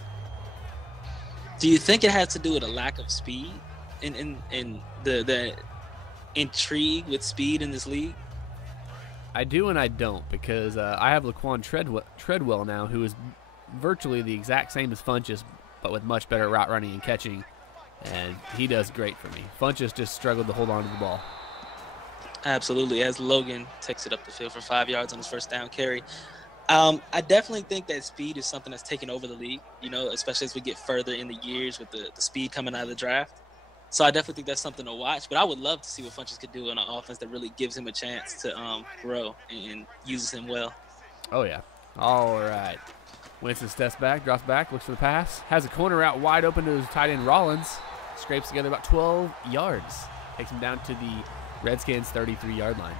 Do you think it has to do with a lack of speed in the intrigue with speed in this league? I do and I don't, because I have Laquan Treadwell now, who is virtually the exact same as Funchess, but with much better route running and catching, and he does great for me. Funchess just struggled to hold on to the ball. Absolutely, as Logan takes it up the field for 5 yards on his first down carry. I definitely think that speed is something that's taken over the league, especially as we get further in the years with the speed coming out of the draft. So I definitely think that's something to watch. But I would love to see what Funchess could do on an offense that really gives him a chance to grow and uses him well. Oh, yeah. All right. Winston steps back, drops back, looks for the pass. Has a corner route wide open to his tight end Rollins. Scrapes together about 12 yards. Takes him down to the Redskins' 33-yard line.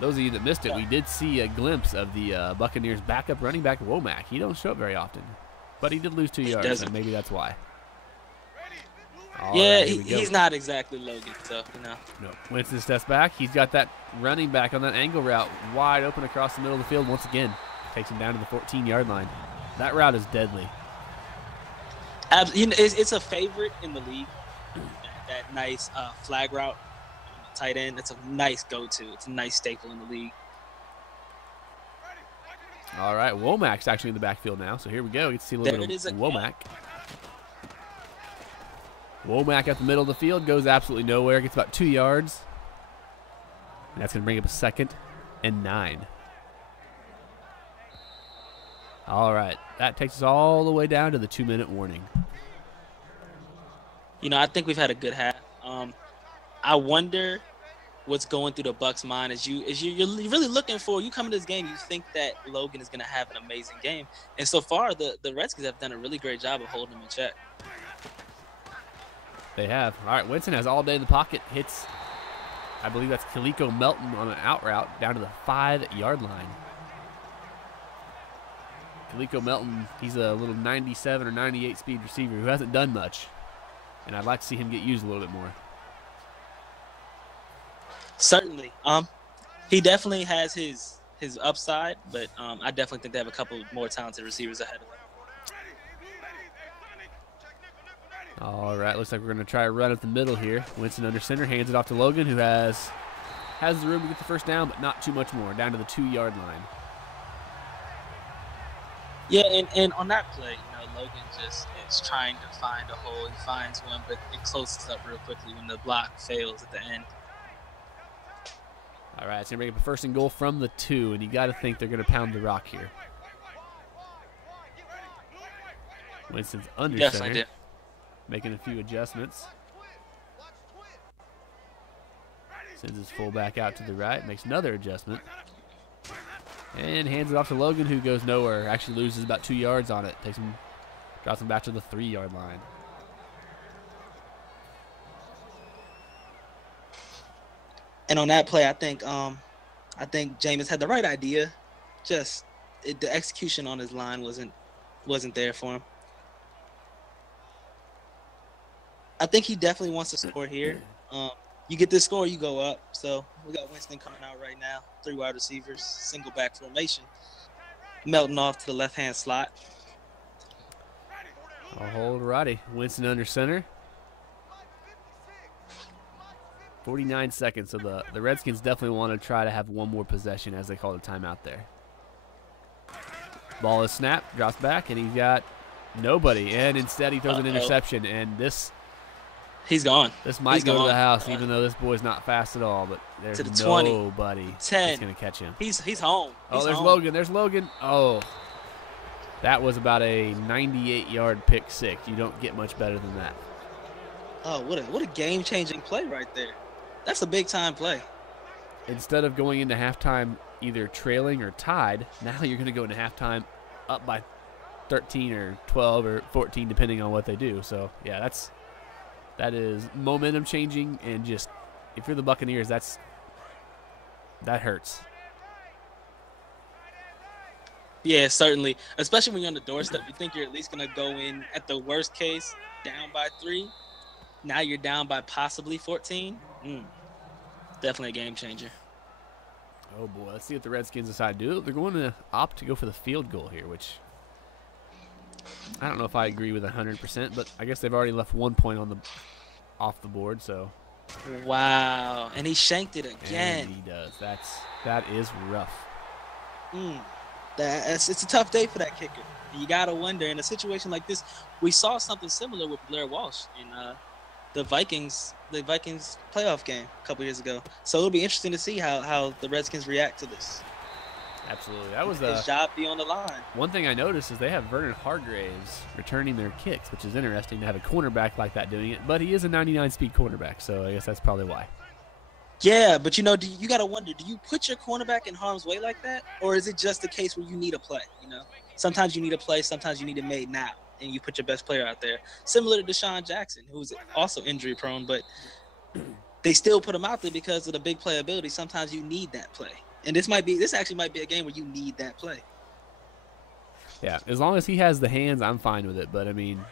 Those of you that missed it, we did see a glimpse of the Buccaneers' backup running back, Womack. He don't show up very often, but he did lose 2 yards, and maybe that's why. Yeah, he's not exactly Logan, so, No. Winston steps back. He's got that running back on that angle route wide open across the middle of the field once again. Takes him down to the 14-yard line. That route is deadly. It's a favorite in the league, that nice flag route. Tight end, it's a nice go-to. It's a nice staple in the league. All right, Womack's actually in the backfield now, so here we go. You get to see a little bit of Womack. Womack at the middle of the field, goes absolutely nowhere, gets about 2 yards. And that's going to bring up a 2nd and 9. All right, that takes us all the way down to the 2-minute warning. I think we've had a good half. I wonder what's going through the Bucs' mind as you're really looking for. You come into this game, you think that Logan is going to have an amazing game, and so far the Redskins have done a really great job of holding him in check. They have. All right, Winston has all day in the pocket. Hits, I believe that's Kaliko Melton on an out route down to the 5-yard line. Kaliko Melton, he's a little 97 or 98 speed receiver who hasn't done much, and I'd like to see him get used a little bit more. Certainly. He definitely has his upside, but I definitely think they have a couple more talented receivers ahead of him. All right, looks like we're going to try a run at the middle here. Winston under center, hands it off to Logan, who has the room to get the first down, but not too much more, down to the 2-yard line. Yeah, and on that play, Logan just is trying to find a hole. He finds one, but it closes up real quickly when the block fails at the end. All right, it's going to bring up a 1st and goal from the 2, and you got to think they're going to pound the rock here. Winston's under Definitely center, did. making a few adjustments. Sends his fullback out to the right, makes another adjustment. And hands it off to Logan, who goes nowhere. Actually loses about 2 yards on it. Drops him back to the 3-yard line. And on that play, I think Jameis had the right idea. Just the execution on his line wasn't there for him. I think he definitely wants to score here. You get this score, you go up. So we got Winston coming out right now. 3 wide receivers, single back formation. Melting off to the left-hand slot. All righty. Winston under center. 49 seconds, so the Redskins definitely want to try to have one more possession as they call the timeout there. Ball is snapped, drops back, and he's got nobody. And instead he throws an interception, and he's gone. This might go to the house, even though this boy's not fast at all, but there's to the 20, nobody 10. that's going to catch him. He's home. There's home. Logan. There's Logan. Oh, that was about a 98-yard pick six. You don't get much better than that. Oh, what a game-changing play right there. That's a big-time play. Instead of going into halftime either trailing or tied, now you're going to go into halftime up by 13 or 12 or 14, depending on what they do. So, yeah, that is momentum changing, and just if you're the Buccaneers, that hurts. Yeah, certainly. Especially when you're on the doorstep. You think you're at least going to go in, at the worst case, down by 3. Now you're down by possibly 14. Definitely a game changer. Oh, boy. Let's see what the Redskins decide to do. They're going to opt to go for the field goal here, which I don't know if I agree with 100%, but I guess they've already left 1 point off the board, so. Wow. And he shanked it again. And he does. That is rough. It's a tough day for that kicker. You got to wonder, in a situation like this, we saw something similar with Blair Walsh in the Vikings playoff game a couple years ago. So it'll be interesting to see how the Redskins react to this. Absolutely. That was his job be on the line. One thing I noticed is they have Vernon Hargraves returning their kicks, which is interesting to have a cornerback like that doing it. But he is a 99-speed cornerback, so I guess that's probably why. Yeah, but you got to wonder, do you put your cornerback in harm's way like that? Or is it just a case where you need a play, Sometimes you need a play, sometimes you need it made now, and you put your best player out there. Similar to Deshaun Jackson, who's also injury-prone, but they still put him out there because of the big playability. Sometimes you need that play. And this actually might be a game where you need that play. Yeah, as long as he has the hands, I'm fine with it. But, I mean,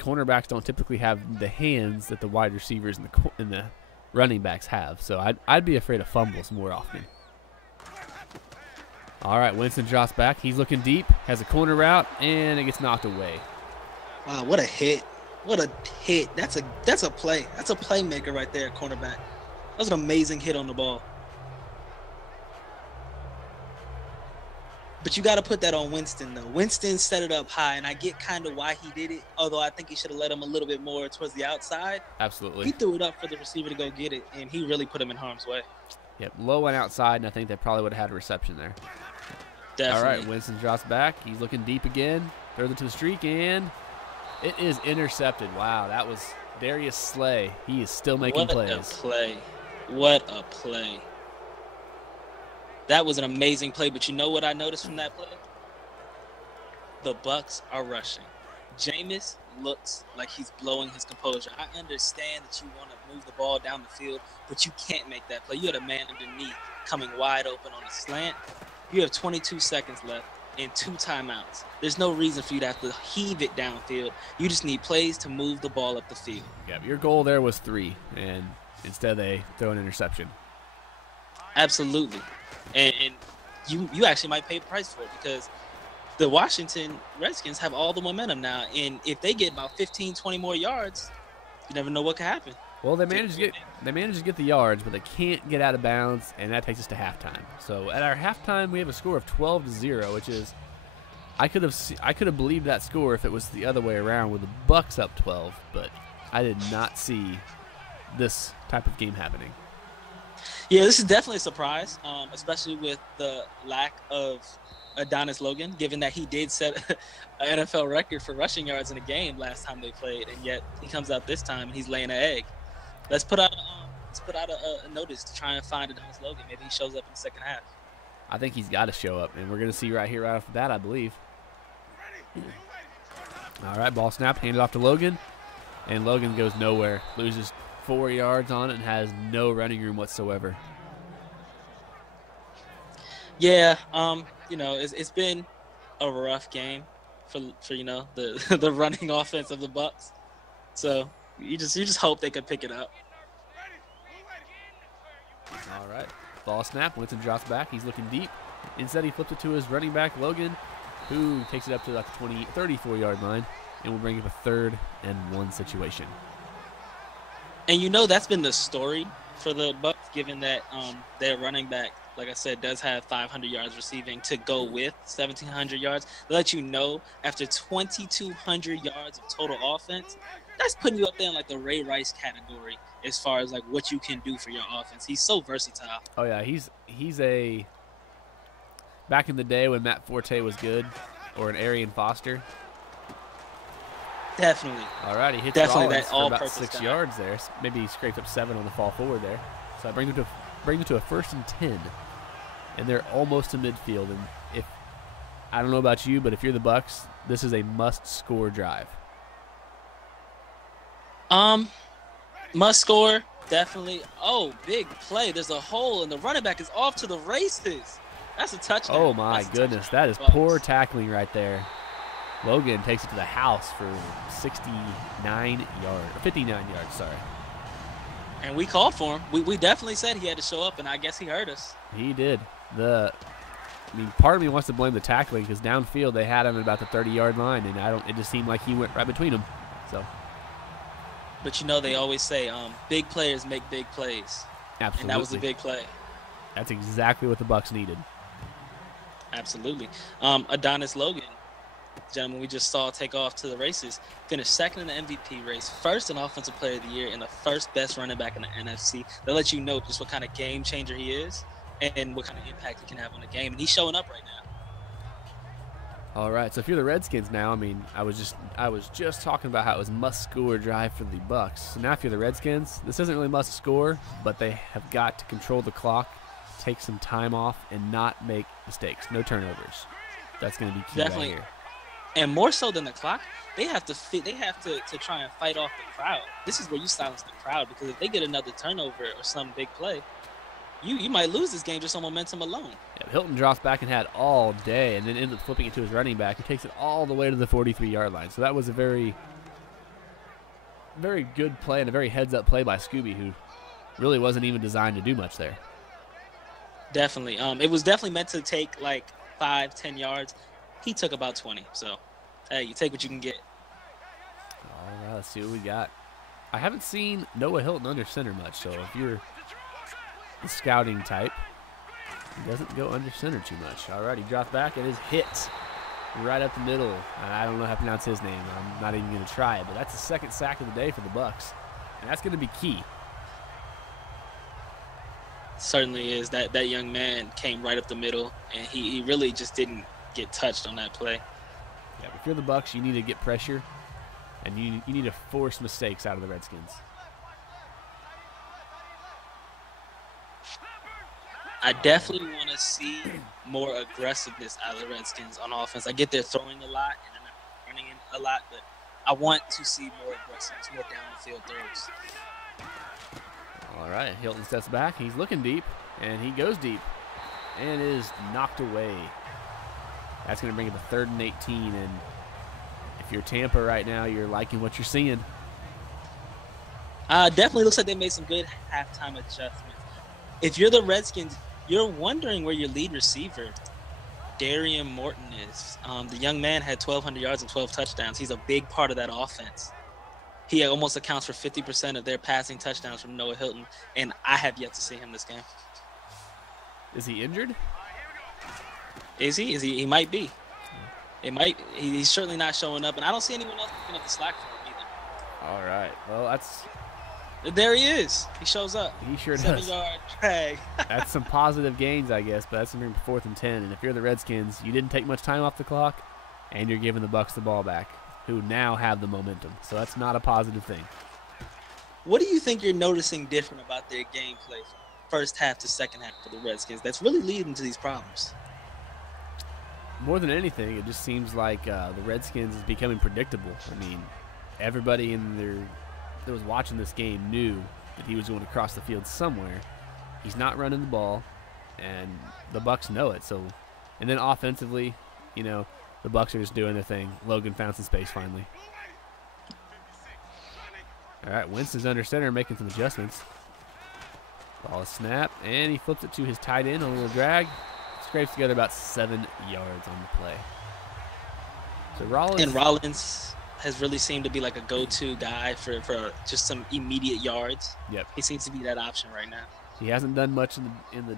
cornerbacks don't typically have the hands that the wide receivers and the running backs have. So I'd be afraid of fumbles more often. All right, Winston drops back. He's looking deep, has a corner route, and it gets knocked away. Wow, what a hit. What a hit. That's a play. That's a playmaker right there, cornerback. That was an amazing hit on the ball. But you got to put that on Winston, though. Winston set it up high, and I get kind of why he did it, although I think he should have let him a little bit more towards the outside. Absolutely. He threw it up for the receiver to go get it, and he really put him in harm's way. Yep, low went outside, and I think they probably would have had a reception there. Definitely. All right, Winston drops back. He's looking deep again. Throws it to the streak, and it is intercepted. Wow, that was Darius Slay. He is still making plays. What a play. What a play. That was an amazing play, but you know what I noticed from that play? The Bucs are rushing. Jameis looks like he's blowing his composure. I understand that you want to move the ball down the field, but you can't make that play. You had a man underneath coming wide open on a slant. You have 22 seconds left and 2 timeouts. There's no reason for you to have to heave it downfield. You just need plays to move the ball up the field. Yeah, your goal there was 3, and instead they throw an interception. Absolutely. And you actually might pay the price for it because the Washington Redskins have all the momentum now. And if they get about 15, 20 more yards, you never know what could happen. Well, they managed to get the yards, but they can't get out of bounds, and that takes us to halftime. So at our halftime, we have a score of 12-0, which is I could have believed that score if it was the other way around with the Bucs up 12, but I did not see this type of game happening. Yeah, this is definitely a surprise, especially with the lack of Adonis Logan, given that he did set an NFL record for rushing yards in a game last time they played, and yet he comes out this time and he's laying an egg. Let's put out a notice to try and find Adonis Logan. Maybe he shows up in the second half. I think he's got to show up, and we're going to see right off the bat, I believe. All right, ball snap, handed off to Logan, and Logan goes nowhere. Loses 4 yards on it and has no running room whatsoever. Yeah, it's been a rough game for the running offense of the Bucs. So you just hope they could pick it up. All right, ball snap. Winston drops back. He's looking deep. Instead, he flips it to his running back Logan, who takes it up to the 34-yard line, and will bring up a 3rd and 1 situation. And that's been the story for the Bucs, given that their running back, like I said, does have 500 yards receiving to go with 1,700 yards. They let you know after 2,200 yards of total offense, that's putting you up there in like the Ray Rice category as far as like what you can do for your offense. He's so versatile. Oh yeah, he's a back in the day when Matt Forte was good, or an Arian Foster. Definitely. All right, he hits Rollins for about 6 yards there. Maybe he scraped up 7 on the fall forward there. So that brings them to a 1st and 10, and they're almost to midfield. And if I don't know about you, but if you're the Bucs, this is a must-score drive. Must score, definitely. Oh, big play. There's a hole, and the running back is off to the races. That's a touchdown. Oh, my goodness. That is poor tackling right there. Logan takes it to the house for 59 yards, sorry. And we called for him. We definitely said he had to show up, and I guess he heard us. He did. I mean, part of me wants to blame the tackling because downfield they had him at about the 30-yard line, and it just seemed like he went right between them. So. But you know, they always say big players make big plays. Absolutely. And that was a big play. That's exactly what the Bucs needed. Absolutely. Adonis Logan, gentleman we just saw take off to the races, finished second in the MVP race, first in Offensive Player of the Year, and the first best running back in the NFC. That lets you know just what kind of game changer he is and what kind of impact he can have on the game. And he's showing up right now. All right, so if you're the Redskins now, I mean, I was just talking about how it was must-score drive for the Bucs. So now if you're the Redskins, this isn't really must-score, but they have got to control the clock, take some time off, and not make mistakes. No turnovers. That's going to be key Definitely. right here. And more so than the clock, they have to try and fight off the crowd. This is where you silence the crowd, because if they get another turnover or some big play, you might lose this game just on momentum alone. Yeah, Hilton drops back and had all day, and then ends up flipping it to his running back, who takes it all the way to the 43-yard line. So that was a very, very good play and a very heads-up play by Scooby, who really wasn't even designed to do much there. Definitely. It was definitely meant to take like 5-10 yards. He took about 20. So, hey, you take what you can get. All right, let's see what we got. I haven't seen Noah Hilton under center much, so if you're the scouting type, he doesn't go under center too much. All right, he drops back and is hit right up the middle. I don't know how to pronounce his name. I'm not even going to try it, but that's the second sack of the day for the Bucs, and that's going to be key. Certainly is. That young man came right up the middle, and he really just didn't get touched on that play. Yeah, if you're the Bucs, you need to get pressure, and you need to force mistakes out of the Redskins. I definitely want to see more aggressiveness out of the Redskins on offense. I get they're throwing a lot and they're not running a lot, but I want to see more aggressiveness, more down the field throws. All right, Hilton steps back. He's looking deep, and he goes deep and is knocked away. That's going to bring it to 3rd and 18, and if you're Tampa right now, you're liking what you're seeing. Definitely looks like they made some good halftime adjustments. If you're the Redskins, you're wondering where your lead receiver, Darian Morton, is. The young man had 1,200 yards and 12 touchdowns. He's a big part of that offense. He almost accounts for 50% of their passing touchdowns from Noah Hilton, and I have yet to see him this game. Is he injured? Is he? He might be. He's certainly not showing up, and I don't see anyone else picking up the slack for him either. All right. Well, there he is. He shows up. He sure does. 7-yard drag. That's some positive gains, I guess, but that's something for 4th and 10. And if you're the Redskins, you didn't take much time off the clock, and you're giving the Bucs the ball back, who now have the momentum. So that's not a positive thing. What do you think you're noticing different about their gameplay from first half to second half for the Redskins that's really leading to these problems? More than anything, it just seems like the Redskins is becoming predictable. I mean, everybody that was watching this game knew that he was going to cross the field somewhere. He's not running the ball, and the Bucs know it. So, and then offensively, the Bucs are just doing their thing. Logan found some space finally. All right, Winston's under center, making some adjustments. Ball is snap, and he flips it to his tight end on a little drag. Scrapes together about 7 yards on the play. So Rollins has really seemed to be like a go-to guy for just some immediate yards. Yep. He seems to be that option right now. He hasn't done much in the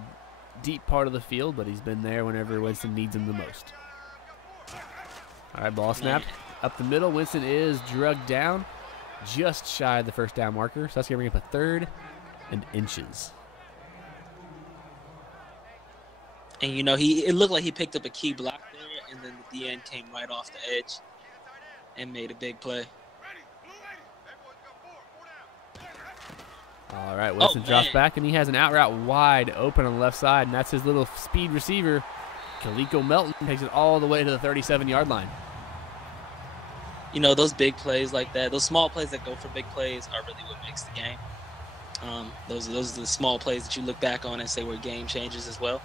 deep part of the field, but he's been there whenever Winston needs him the most. All right, ball snap up the middle. Winston is drugged down, just shy of the first down marker. So that's going to bring up a 3rd and inches. And, it looked like he picked up a key block there, and then at the end came right off the edge and made a big play. All right, Winston drops back, and he has an out route wide open on the left side, and that's his little speed receiver. Kaliko Melton takes it all the way to the 37-yard line. Those big plays like that, those small plays that go for big plays are really what makes the game. Those are the small plays that you look back on and say were game changers as well.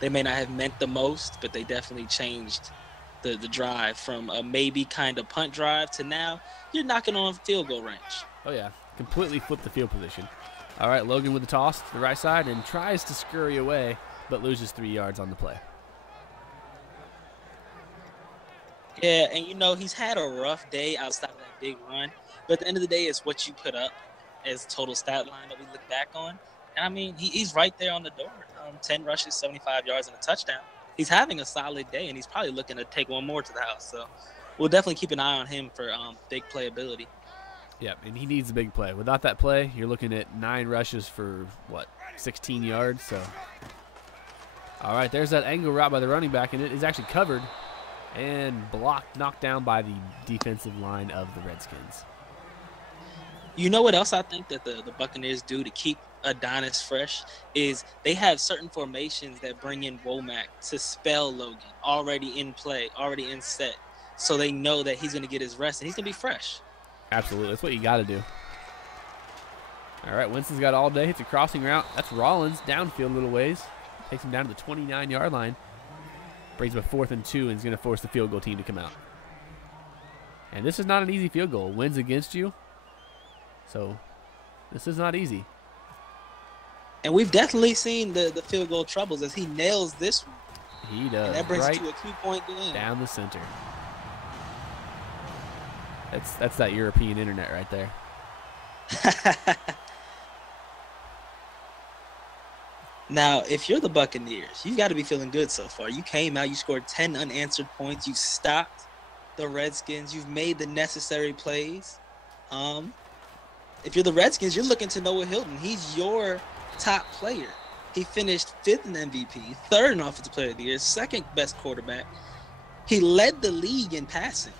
They may not have meant the most, but they definitely changed the drive from a maybe kind of punt drive to now you're knocking on field goal range. Oh, yeah. Completely flipped the field position. All right, Logan with the toss to the right side and tries to scurry away. but loses 3 yards on the play. Yeah, and he's had a rough day outside of that big run. But at the end of the day, it's what you put up as total stat line that we look back on. And I mean, he's right there on the door. 10 rushes, 75 yards, and a touchdown. He's having a solid day, and he's probably looking to take one more to the house. So we'll definitely keep an eye on him for big playability. Yeah, and he needs a big play. Without that play, you're looking at 9 rushes for, 16 yards. So, all right, there's that angle route by the running back, and it is actually covered and knocked down by the defensive line of the Redskins. You know what else I think that the Buccaneers do to keep Adonis fresh is they have certain formations that bring in Womack to spell Logan already in play, already in set, so they know that he's going to get his rest and he's going to be fresh. Absolutely. That's what you got to do. All right, Winston's got all day. Hits a crossing route. That's Rollins downfield a little ways. Takes him down to the 29-yard line. Brings him a 4th and 2 and is going to force the field goal team to come out. And this is not an easy field goal. Wins against you. So this is not easy. And we've definitely seen the field goal troubles as he nails this one. He does. And that brings right it to a 2-point game. Down the center. That's that European internet right there. Now, if you're the Buccaneers, you've got to be feeling good so far. You came out, you scored 10 unanswered points, you stopped the Redskins, you've made the necessary plays. If you're the Redskins, you're looking to Noah Hilton. He's your top player. He finished 5th in MVP, 3rd in Offensive Player of the Year, 2nd best quarterback. He led the league in passing.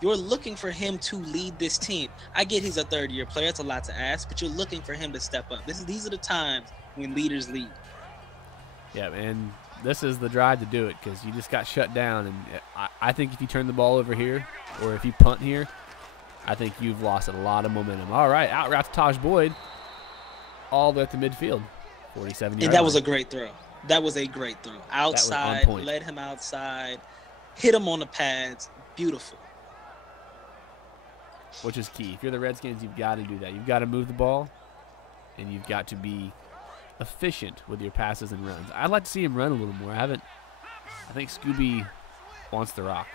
You're looking for him to lead this team. I get he's a 3rd-year player. That's a lot to ask, but you're looking for him to step up. These are the times when leaders lead. Yeah, and this is the drive to do it because you just got shut down. And I think if you turn the ball over here or if you punt here, I think you've lost a lot of momentum. All right, out route to Taj Boyd all the way up to midfield, 47 yards. And that was a great throw. That was a great throw. Outside, led him outside, hit him on the pads. Beautiful. Which is key. If you're the Redskins, you've got to do that. You've got to move the ball, and you've got to be efficient with your passes and runs. I'd like to see him run a little more. I think Scooby wants the rock.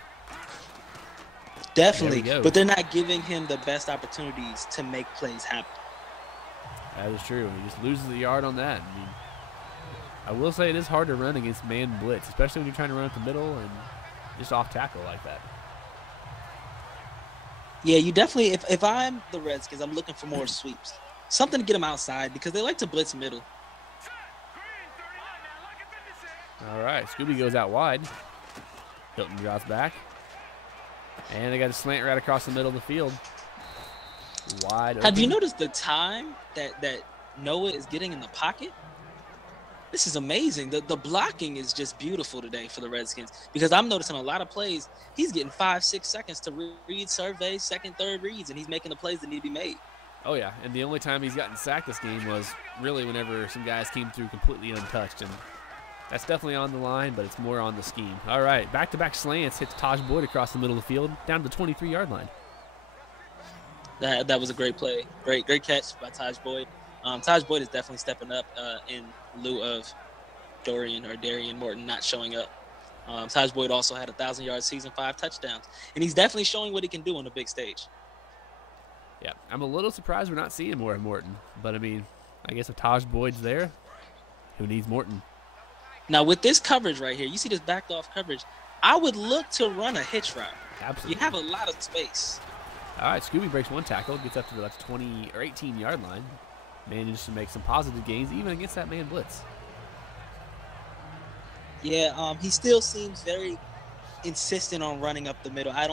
Definitely, but they're not giving him the best opportunities to make plays happen. That is true. He just loses a yard on that. I mean, I will say it is hard to run against man blitz, especially when you're trying to run up the middle and just off tackle like that. Yeah, you definitely, if I'm the Redskins, I'm looking for more sweeps. Something to get them outside because they like to blitz middle. All right, Scooby goes out wide. Hilton drops back. And they got a slant right across the middle of the field. Wide open. Have you noticed the time that Noah is getting in the pocket? This is amazing. The blocking is just beautiful today for the Redskins because I'm noticing a lot of plays. He's getting 5-6 seconds to read surveys, second, third reads, and he's making the plays that need to be made. Oh, yeah, and the only time he's gotten sacked this game was really whenever some guys came through completely untouched, and that's definitely on the line, but it's more on the scheme. All right, back-to-back slants hits Taj Boyd across the middle of the field, down to the 23-yard line. That was a great play. Great catch by Taj Boyd. Taj Boyd is definitely stepping up in lieu of Darian Morton not showing up. Taj Boyd also had a 1,000-yard season, 5 touchdowns, and he's definitely showing what he can do on the big stage. Yeah, I'm a little surprised we're not seeing more of Morton, but I mean, I guess if Taj Boyd's there, who needs Morton? Now, with this coverage right here, you see this backed off coverage, I would look to run a hitch route. Absolutely. You have a lot of space. All right, Scooby breaks one tackle, gets up to the 20 or 18-yard line, manages to make some positive gains even against that man blitz. Yeah, he still seems very insistent on running up the middle. I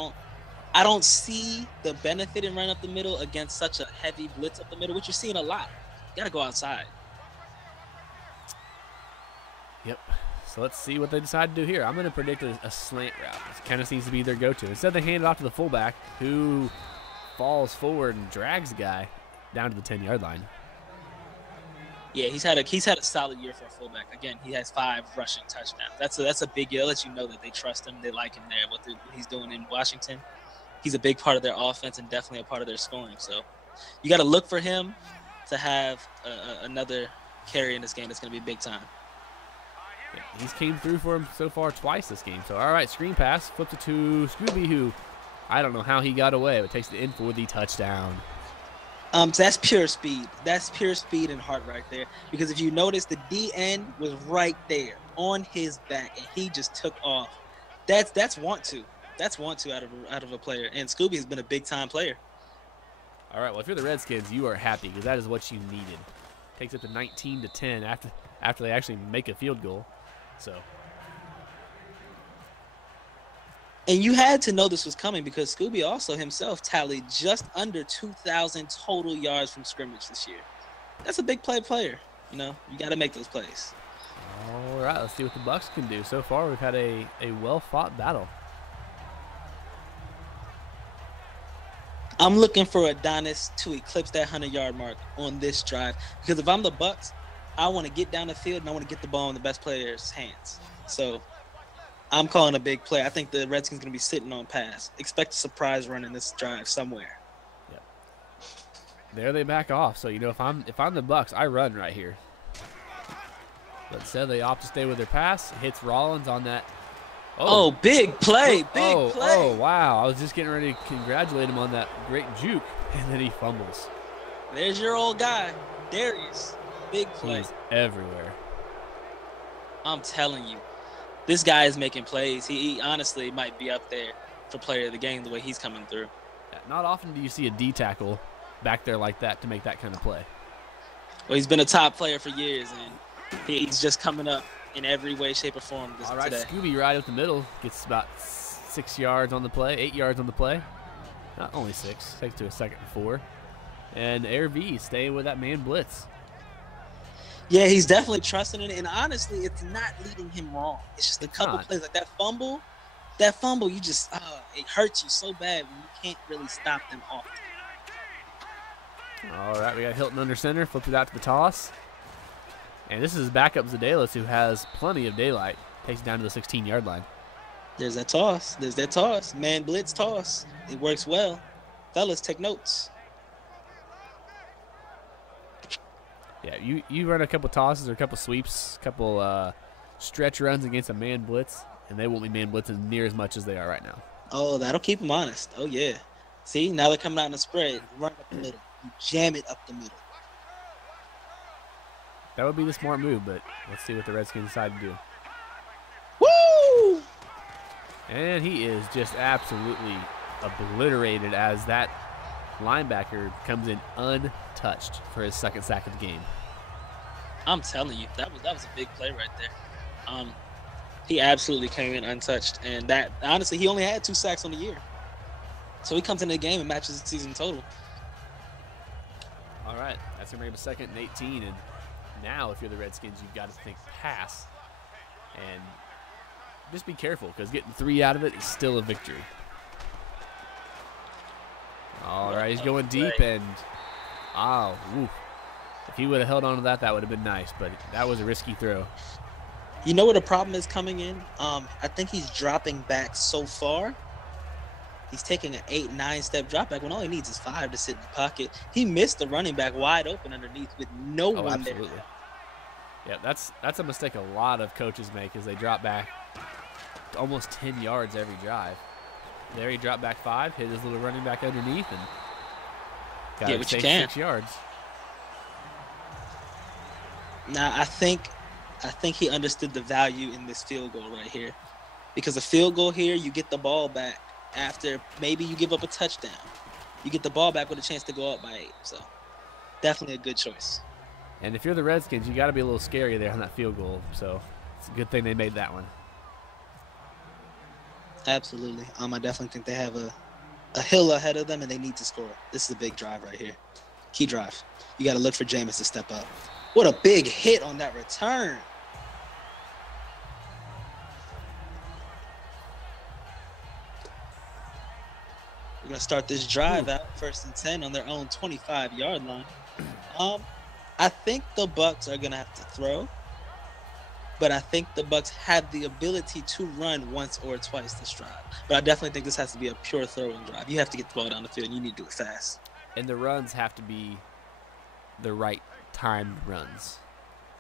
don't see the benefit in running up the middle against such a heavy blitz up the middle, which you're seeing a lot. You got to go outside. Yep. So let's see what they decide to do here. I'm going to predict a slant route. It kind of seems to be their go-to. Instead, they hand it off to the fullback, who falls forward and drags the guy down to the 10-yard line. Yeah, he's had a solid year for a fullback. Again, he has 5 rushing touchdowns. That's a big deal. That lets you know that they trust him, they like him there. What he's doing in Washington, he's a big part of their offense and definitely a part of their scoring. So you got to look for him to have another carry in this game that's going to be big time. He's came through for him so far twice this game. So, all right, screen pass. Flips it to Scooby, who I don't know how he got away, but takes it in for the touchdown. So that's pure speed. That's pure speed and heart right there. Because if you notice, the DN was right there on his back, and he just took off. That's want to. That's want to out of a player. And Scooby has been a big-time player. All right, well, if you're the Redskins, you are happy because that is what you needed. Takes it to 19-10 after they actually make a field goal. So. And you had to know this was coming because Scooby also himself tallied just under 2,000 total yards from scrimmage this year. That's a big player. You know, you got to make those plays. All right, let's see what the Bucs can do. So far, we've had a well-fought battle. I'm looking for Adonis to eclipse that 100-yard mark on this drive because if I'm the Bucs, I want to get down the field and I want to get the ball in the best player's hands. So I'm calling a big play. I think the Redskins going to be sitting on pass. Expect a surprise run in this drive somewhere. Yep. There they back off. So, you know, if I'm the Bucs, I run right here. But instead they opt to stay with their pass. It hits Rollins on that. Oh, big play. Big play. Oh, wow. I was just getting ready to congratulate him on that great juke, and then he fumbles. There's your old guy, Darius. Big play. He's everywhere. I'm telling you, this guy is making plays. He honestly might be up there for player of the game the way he's coming through. Not often do you see a D tackle back there like that to make that kind of play. Well, he's been a top player for years, and he's just coming up in every way, shape, or form today. All right, Scooby right up the middle. Gets about 6 yards on the play, 8 yards on the play. Not only 6. Takes to a 2nd and 4. And Air V staying with that man blitz. Yeah, he's definitely trusting it. And honestly, it's not leading him wrong. It's just a couple plays like that fumble. That fumble, you just, it hurts you so bad when you can't really stop them off. All right, we got Hilton under center. Flips it out to the toss. And this is backup Zadelis, who has plenty of daylight. Takes it down to the 16-yard line. There's that toss. There's that toss. Man blitz toss. It works well. Fellas, take notes. Yeah, you run a couple tosses or a couple sweeps, a couple stretch runs against a man blitz, and they won't be man blitzing near as much as they are right now. Oh, that'll keep them honest. Oh, yeah. See, now they're coming out in the spread. Run up the middle. You jam it up the middle. That would be the smart move, but let's see what the Redskins decide to do. Woo! And he is just absolutely obliterated as that linebacker comes in untouched for his 2nd sack of the game. I'm telling you, that was a big play right there. He absolutely came in untouched, and that honestly, he only had 2 sacks on the year, so he comes into the game and matches the season total. All right, that's gonna make him 2nd and 18, and now if you're the Redskins, you've got to think pass, and just be careful because getting 3 out of it is still a victory. All right, he's going deep, and if he would have held on to that, that would have been nice, but that was a risky throw. You know where the problem is coming in? I think he's dropping back so far. He's taking an 8-9 step drop back when all he needs is 5 to sit in the pocket. He missed the running back wide open underneath with no one there. Yeah, that's a mistake a lot of coaches make is they drop back almost 10 yards every drive. There he dropped back 5, hit his little running back underneath, and got to take 6 yards. Now I think he understood the value in this field goal right here, because a field goal here, you get the ball back after maybe you give up a touchdown. You get the ball back with a chance to go up by 8. So definitely a good choice. And if you're the Redskins, you got to be a little scary there on that field goal. So it's a good thing they made that one. Absolutely. I definitely think they have a hill ahead of them, and they need to score. This is a big drive right here. Key drive. You got to look for Jameis to step up. What a big hit on that return. We're going to start this drive out 1st and 10 on their own 25-yard line. I think the Bucs are going to have to throw, but I think the Bucs have the ability to run once or twice this drive. But I definitely think this has to be a pure throwing drive. You have to get the ball down the field, and you need to do it fast. And the runs have to be the right timed runs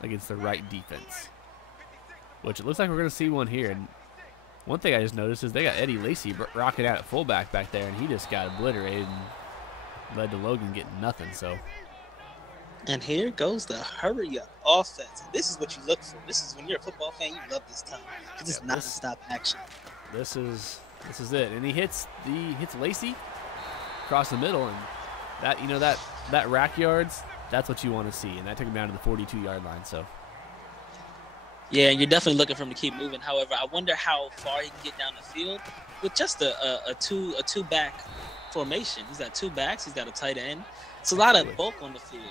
against the right defense. which it looks like we're going to see one here. And one thing I just noticed is they got Eddie Lacy rocking out at fullback back there, and he just got obliterated and led to Logan getting nothing. So. And here goes the hurry-up offense. And this is what you look for. This is when you're a football fan, you love this time. Because it's non-stop action. This is it. And he hits Lacy across the middle, and that rack yards, that's what you want to see. And that took him down to the 42-yard line. So. Yeah, and you're definitely looking for him to keep moving. However, I wonder how far he can get down the field with just a two-back formation. He's got two backs. He's got a tight end. It's a lot of bulk on the field.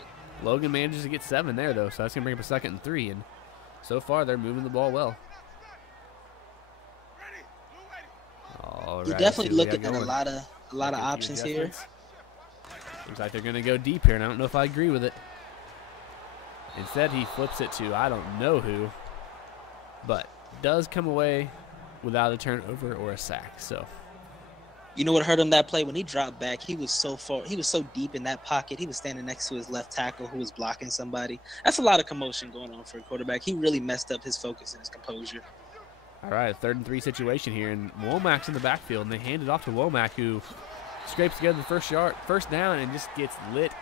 Logan manages to get 7 there, though, so that's going to bring up a 2nd and 3. And so far, they're moving the ball well. All right, you're definitely looking at a lot of options here. Looks like they're going to go deep here, and I don't know if I agree with it. Instead, he flips it to I don't know who, but does come away without a turnover or a sack. So. You know what hurt him that play? When he dropped back, he was so far. He was so deep in that pocket. He was standing next to his left tackle who was blocking somebody. That's a lot of commotion going on for a quarterback. He really messed up his focus and his composure. All right, 3rd and 3 situation here, and Womack's in the backfield, and they hand it off to Womack, who scrapes together the first down and just gets lit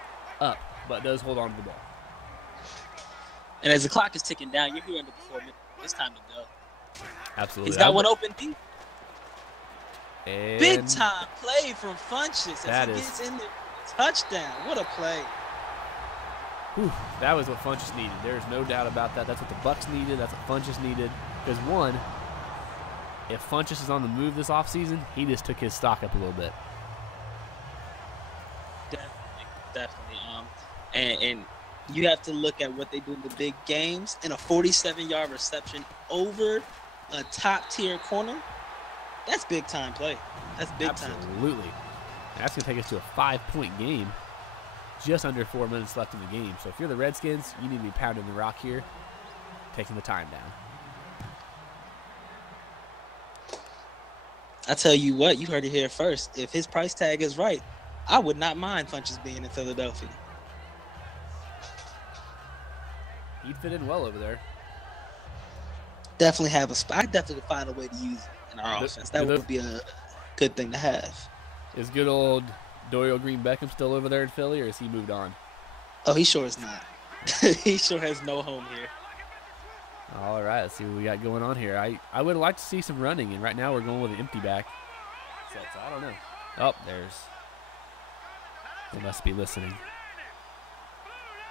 up, but does hold on to the ball. And as the clock is ticking down, you're here under the 4 minutes. It's time to go. Absolutely. He's got one open deep. And big time play from Funchess as he gets in there. Touchdown. What a play. Whew, that was what Funchess needed. There's no doubt about that. That's what the Bucs needed. That's what Funchess needed. Because, one, if Funchess is on the move this offseason, he just took his stock up a little bit. Definitely. And you have to look at what they do in the big games. In a 47-yard reception over a top-tier corner, that's big-time play. That's big-time. Absolutely. That's going to take us to a 5-point game. Just under 4 minutes left in the game. So if you're the Redskins, you need to be pounding the rock here, taking the time down. I tell you what, you heard it here first. If his price tag is right, I would not mind Funchess being in Philadelphia. He'd fit in well over there. Definitely have a spot. I definitely could find a way to use it in our offense. That would be a good thing to have. Is good old Dorial Green Beckham still over there in Philly, or has he moved on? Oh, he sure is not. He sure has no home here. All right, let's see what we got going on here. I would like to see some running, and right now we're going with an empty back. So I don't know. Oh, they must be listening.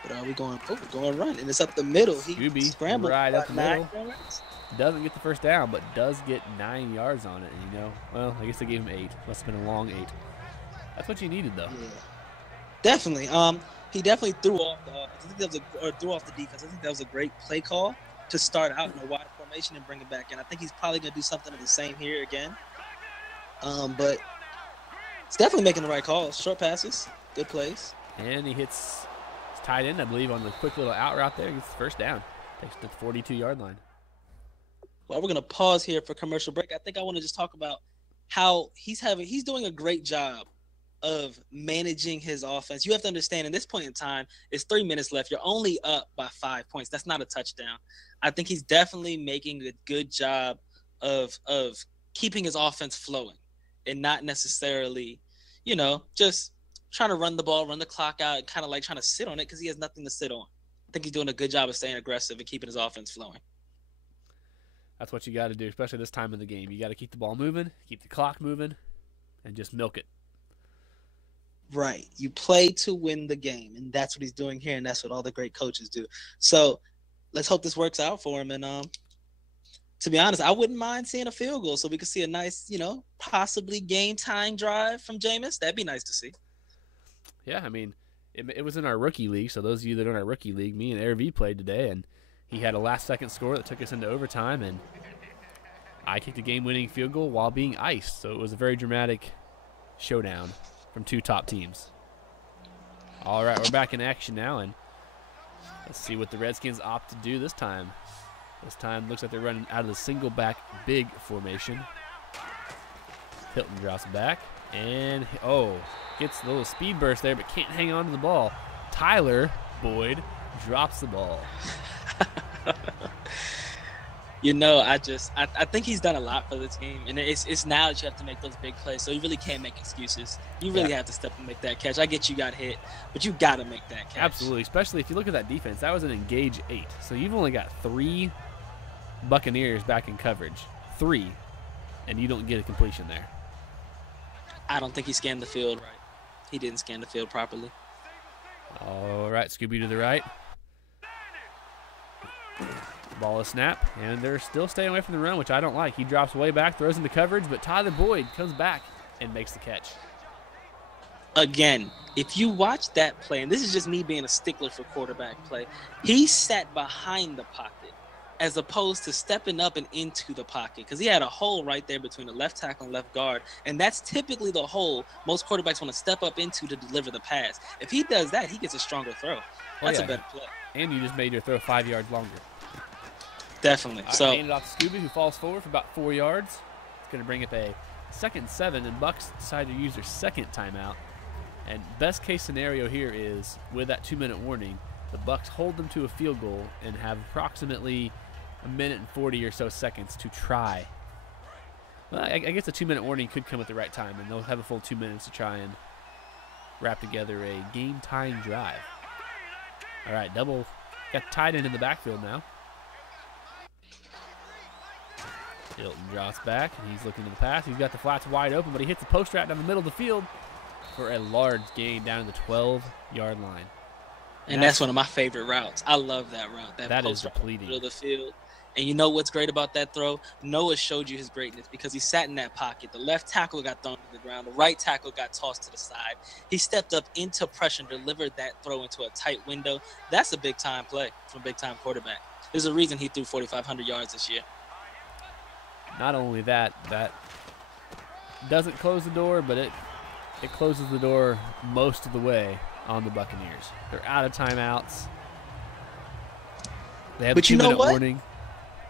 But are we going? Oh, we're going run, and it's up the middle. He scrambled right up the middle. Yards. Doesn't get the first down, but does get 9 yards on it. And well, I guess they gave him 8. Must have been a long 8. That's what you needed, though. Yeah, definitely. He definitely threw off the defense. I think that was a great play call to start out in a wide formation and bring it back in. I think he's probably going to do something of the same here again. But it's definitely making the right calls. Short passes, good plays. And he hits his tight end, I believe, on the quick little out route there. Gets the first down. Takes it to the 42-yard line. Well, we're going to pause here for commercial break. I think I want to just talk about how he's doing a great job of managing his offense. You have to understand, in this point in time, it's 3 minutes left. You're only up by 5 points. That's not a touchdown. I think he's definitely making a good job of keeping his offense flowing and not necessarily, just trying to run the ball, run the clock out, and kind of like trying to sit on it because he has nothing to sit on. I think he's doing a good job of staying aggressive and keeping his offense flowing. That's what you got to do, especially this time of the game. You got to keep the ball moving, keep the clock moving, and just milk it. Right. You play to win the game, and that's what he's doing here, and that's what all the great coaches do. So let's hope this works out for him. And to be honest, I wouldn't mind seeing a field goal so we could see a nice, possibly game-tying drive from Jameis. That'd be nice to see. Yeah, I mean, it was in our rookie league, so those of you that are in our rookie league, me and ARV played today, and he had a last-second score that took us into overtime, and I kicked a game-winning field goal while being iced. So it was a very dramatic showdown from two top teams. All right, we're back in action now, and let's see what the Redskins opt to do this time. This time looks like they're running out of the single-back big formation. Hilton drops back, and, gets a little speed burst there, but can't hang on to the ball. Tyler Boyd drops the ball. You know, I think he's done a lot for the team, and it's now that you have to make those big plays. So you really can't make excuses. You really have to step and make that catch. I get you got hit, but you got to make that catch. Absolutely, especially if you look at that defense. That was an engage 8, so you've only got 3 Buccaneers back in coverage, 3, and you don't get a completion there. I don't think he scanned the field right. He didn't scan the field properly. All right, Scooby to the right. Ball is snap, and they're still staying away from the run, which I don't like. He drops way back, throws into coverage, but Tyler Boyd comes back and makes the catch. Again, if you watch that play, and this is just me being a stickler for quarterback play, he sat behind the pocket as opposed to stepping up and into the pocket, because he had a hole right there between the left tackle and left guard, and that's typically the hole most quarterbacks want to step up into to deliver the pass. If he does that, he gets a stronger throw. That's a better play. And you just made your throw 5 yards longer. Definitely. So hand it off to Scooby, who falls forward for about 4 yards. It's going to bring up a 2nd and 7, and Bucks decide to use their second timeout. And best case scenario here is, with that 2-minute warning, the Bucks hold them to a field goal and have approximately 1 minute and 40 or so seconds to try. Well, I guess a 2-minute warning could come at the right time, and they'll have a full 2 minutes to try and wrap together a game-tying drive. All right, double got tight end in the backfield now. Hilton drops back, and he's looking to the pass. He's got the flats wide open, but he hits the post route down the middle of the field for a large gain down to the 12-yard line. And that's one of my favorite routes. I love that route. That is depleting. Middle of the field. And you know what's great about that throw? Noah showed you his greatness because he sat in that pocket. The left tackle got thrown to the ground. The right tackle got tossed to the side. He stepped up into pressure and delivered that throw into a tight window. That's a big-time play from a big-time quarterback. There's a reason he threw 4,500 yards this year. Not only that, that doesn't close the door, but it closes the door most of the way on the Buccaneers. They're out of timeouts. They have a 2-minute warning.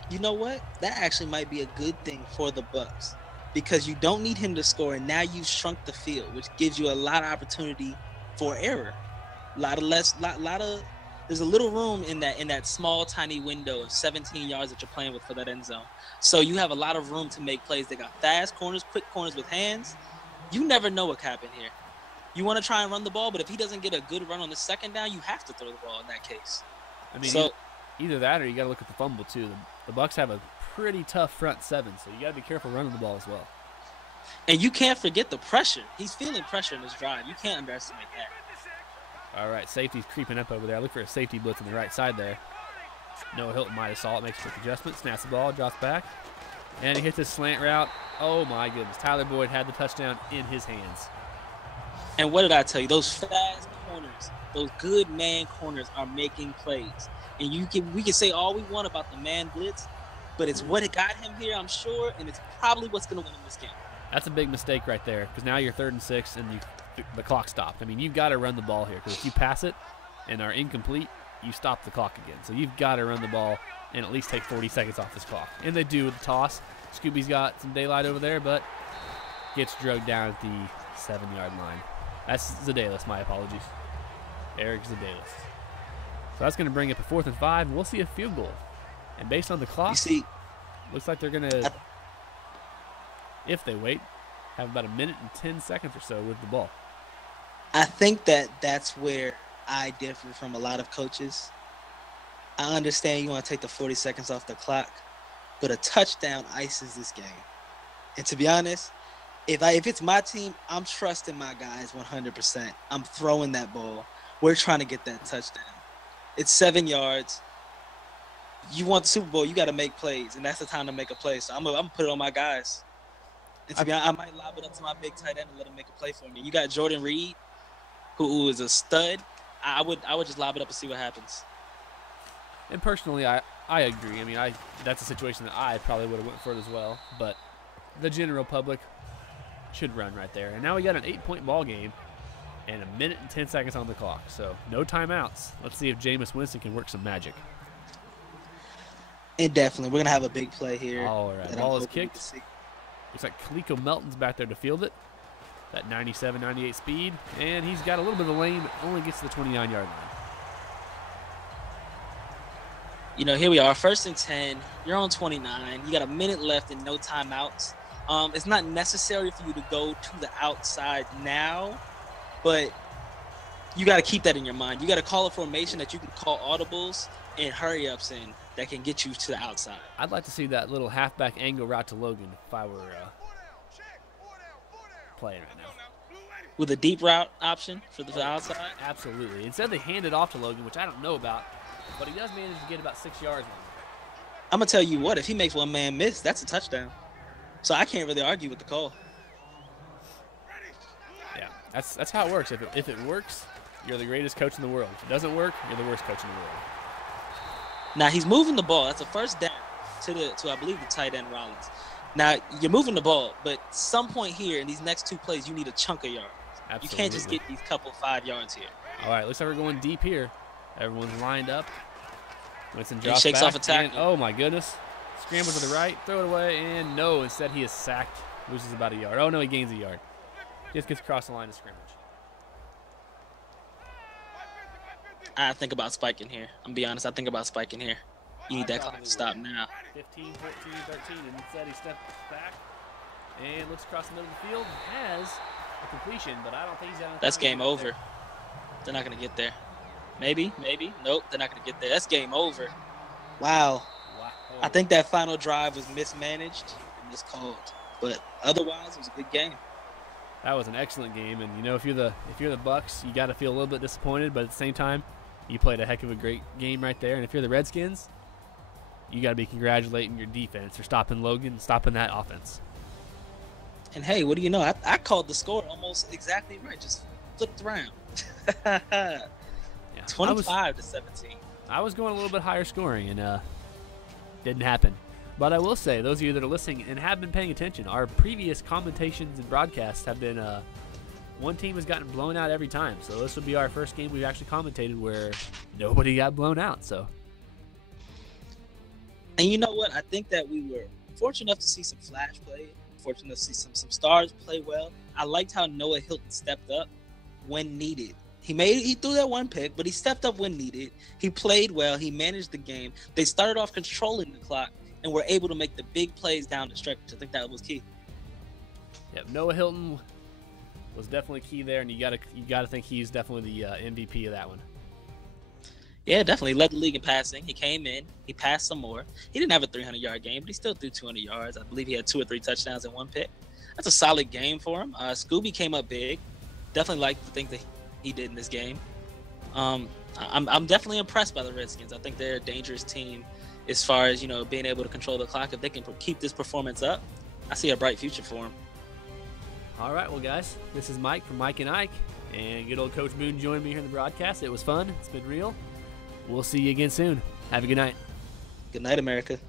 You know what? That actually might be a good thing for the Bucks because you don't need him to score, and now you've shrunk the field, which gives you a lot of opportunity for error. There's a little room in that small, tiny window of 17 yards that you're playing with for that end zone. So you have a lot of room to make plays. They got fast corners, quick corners with hands. You never know what could happen here. You want to try and run the ball, but if he doesn't get a good run on the second down, you have to throw the ball in that case. I mean, either that or you got to look at the fumble too. The Bucks have a pretty tough front 7, so you got to be careful running the ball as well. And you can't forget the pressure. He's feeling pressure in this drive. You can't underestimate that. All right, safety's creeping up over there. I look for a safety blitz on the right side there. Noah Hilton might have saw it, makes a quick adjustment, snaps the ball, drops back, and he hits his slant route. Oh my goodness, Tyler Boyd had the touchdown in his hands. And what did I tell you? Those fast corners, those good man corners are making plays. And we can say all we want about the man blitz, but it's what got him here, I'm sure, and it's probably what's going to win him this game. That's a big mistake right there because now you're 3rd and 6 and the clock stopped. I mean, you've got to run the ball here because if you pass it and are incomplete, you stop the clock again. So you've got to run the ball and at least take 40 seconds off this clock. And they do with the toss. Scooby's got some daylight over there, but gets drugged down at the 7-yard line. That's Zedalis, my apologies. Eric Zedalis. So that's going to bring up a 4th and 5, and we'll see a field goal. And based on the clock, looks like they're going to, if they wait, have about 1 minute and 10 seconds or so with the ball. I think that's where I differ from a lot of coaches. I understand you want to take the 40 seconds off the clock, but a touchdown ices this game. And to be honest, if it's my team, I'm trusting my guys 100%. I'm throwing that ball. We're trying to get that touchdown. It's 7 yards. You want the Super Bowl, you got to make plays, and that's the time to make a play. So I'm gonna put it on my guys. And to be honest, I might lob it up to my big tight end and let him make a play for me. You got Jordan Reed, who is a stud. I would just lob it up and see what happens. And personally, I agree. I mean, that's a situation that I probably would have went for it as well. But the general public should run right there. And now we got an 8-point ball game and 1 minute and 10 seconds on the clock. So no timeouts. Let's see if Jameis Winston can work some magic. And definitely, we're going to have a big play here. All right, ball is kicked. Looks like Kaliko Melton's back there to field it. That 97, 98 speed. And he's got a little bit of a lane, but only gets to the 29-yard line. Here we are, 1st and 10. You're on 29. You got a minute left and no timeouts. It's not necessary for you to go to the outside now, but you got to keep that in your mind. You got to call a formation that you can call audibles and hurry-ups in that can get you to the outside. I'd like to see that little halfback angle route to Logan if I were playing right now. With a deep route option for the outside? Absolutely. Instead, they hand it off to Logan, which I don't know about, but he does manage to get about 6 yards on it. I'm going to tell you what, if he makes one man miss, that's a touchdown. So I can't really argue with the call. Yeah, that's how it works. If it works, you're the greatest coach in the world. If it doesn't work, you're the worst coach in the world. Now, he's moving the ball. That's a first down to I believe, the tight end Rollins. Now, you're moving the ball, but some point here in these next 2 plays, you need a chunk of yards. Absolutely. You can't just get these couple 5 yards here. All right, looks like we're going deep here. Everyone's lined up. Winston He drops shakes back, off a tackle. oh, my goodness. Scrambles to the right, throw it away, and no. Instead, he is sacked, loses about a yard. Oh, no, he gains a yard. Just gets across the line of scrimmage. I think about spiking here. I'm going to be honest. I think about spiking here. You need that clock to stop now. 15, 14, 13, and instead he steps back and looks across the middle of the field and has a completion, but I don't think he's out. That's game over. They're not going to get there. Maybe. Nope, they're not going to get there. That's game over. Wow. I think that final drive was mismanaged and miscalled, but otherwise it was a good game. That was an excellent game, and if you're the Bucks, you got to feel a little bit disappointed, but at the same time, you played a heck of a great game right there. And if you're the Redskins, you got to be congratulating your defense for stopping Logan, stopping that offense. And hey, what do you know? I called the score almost exactly right. Just flipped around. Yeah, 25 to 17. I was going a little bit higher scoring, and didn't happen. But I will say, those of you that are listening and have been paying attention, our previous commentations and broadcasts have been one team has gotten blown out every time. So this would be our first game we've actually commentated where nobody got blown out. So. And you know what? I think that we were fortunate enough to see some flash play, fortunate enough to see some stars play well. I liked how Noah Hilton stepped up when needed. He threw that one pick, but he stepped up when needed. He played well. He managed the game. They started off controlling the clock and were able to make the big plays down the stretch. I think that was key. Yep, Noah Hilton was definitely key there, and you gotta think he's definitely the MVP of that one. Yeah, definitely led the league in passing. He came in, he passed some more. He didn't have a 300-yard game, but he still threw 200 yards. I believe he had 2 or 3 touchdowns and 1 pick. That's a solid game for him. Scooby came up big. Definitely like the things that he did in this game. I'm definitely impressed by the Redskins. I think they're a dangerous team as far as being able to control the clock. If they can keep this performance up, I see a bright future for them. All right, well, guys, this is Mike from Mike and Ike, and good old Coach Boone joined me here in the broadcast. It was fun. It's been real. We'll see you again soon. Have a good night. Good night, America.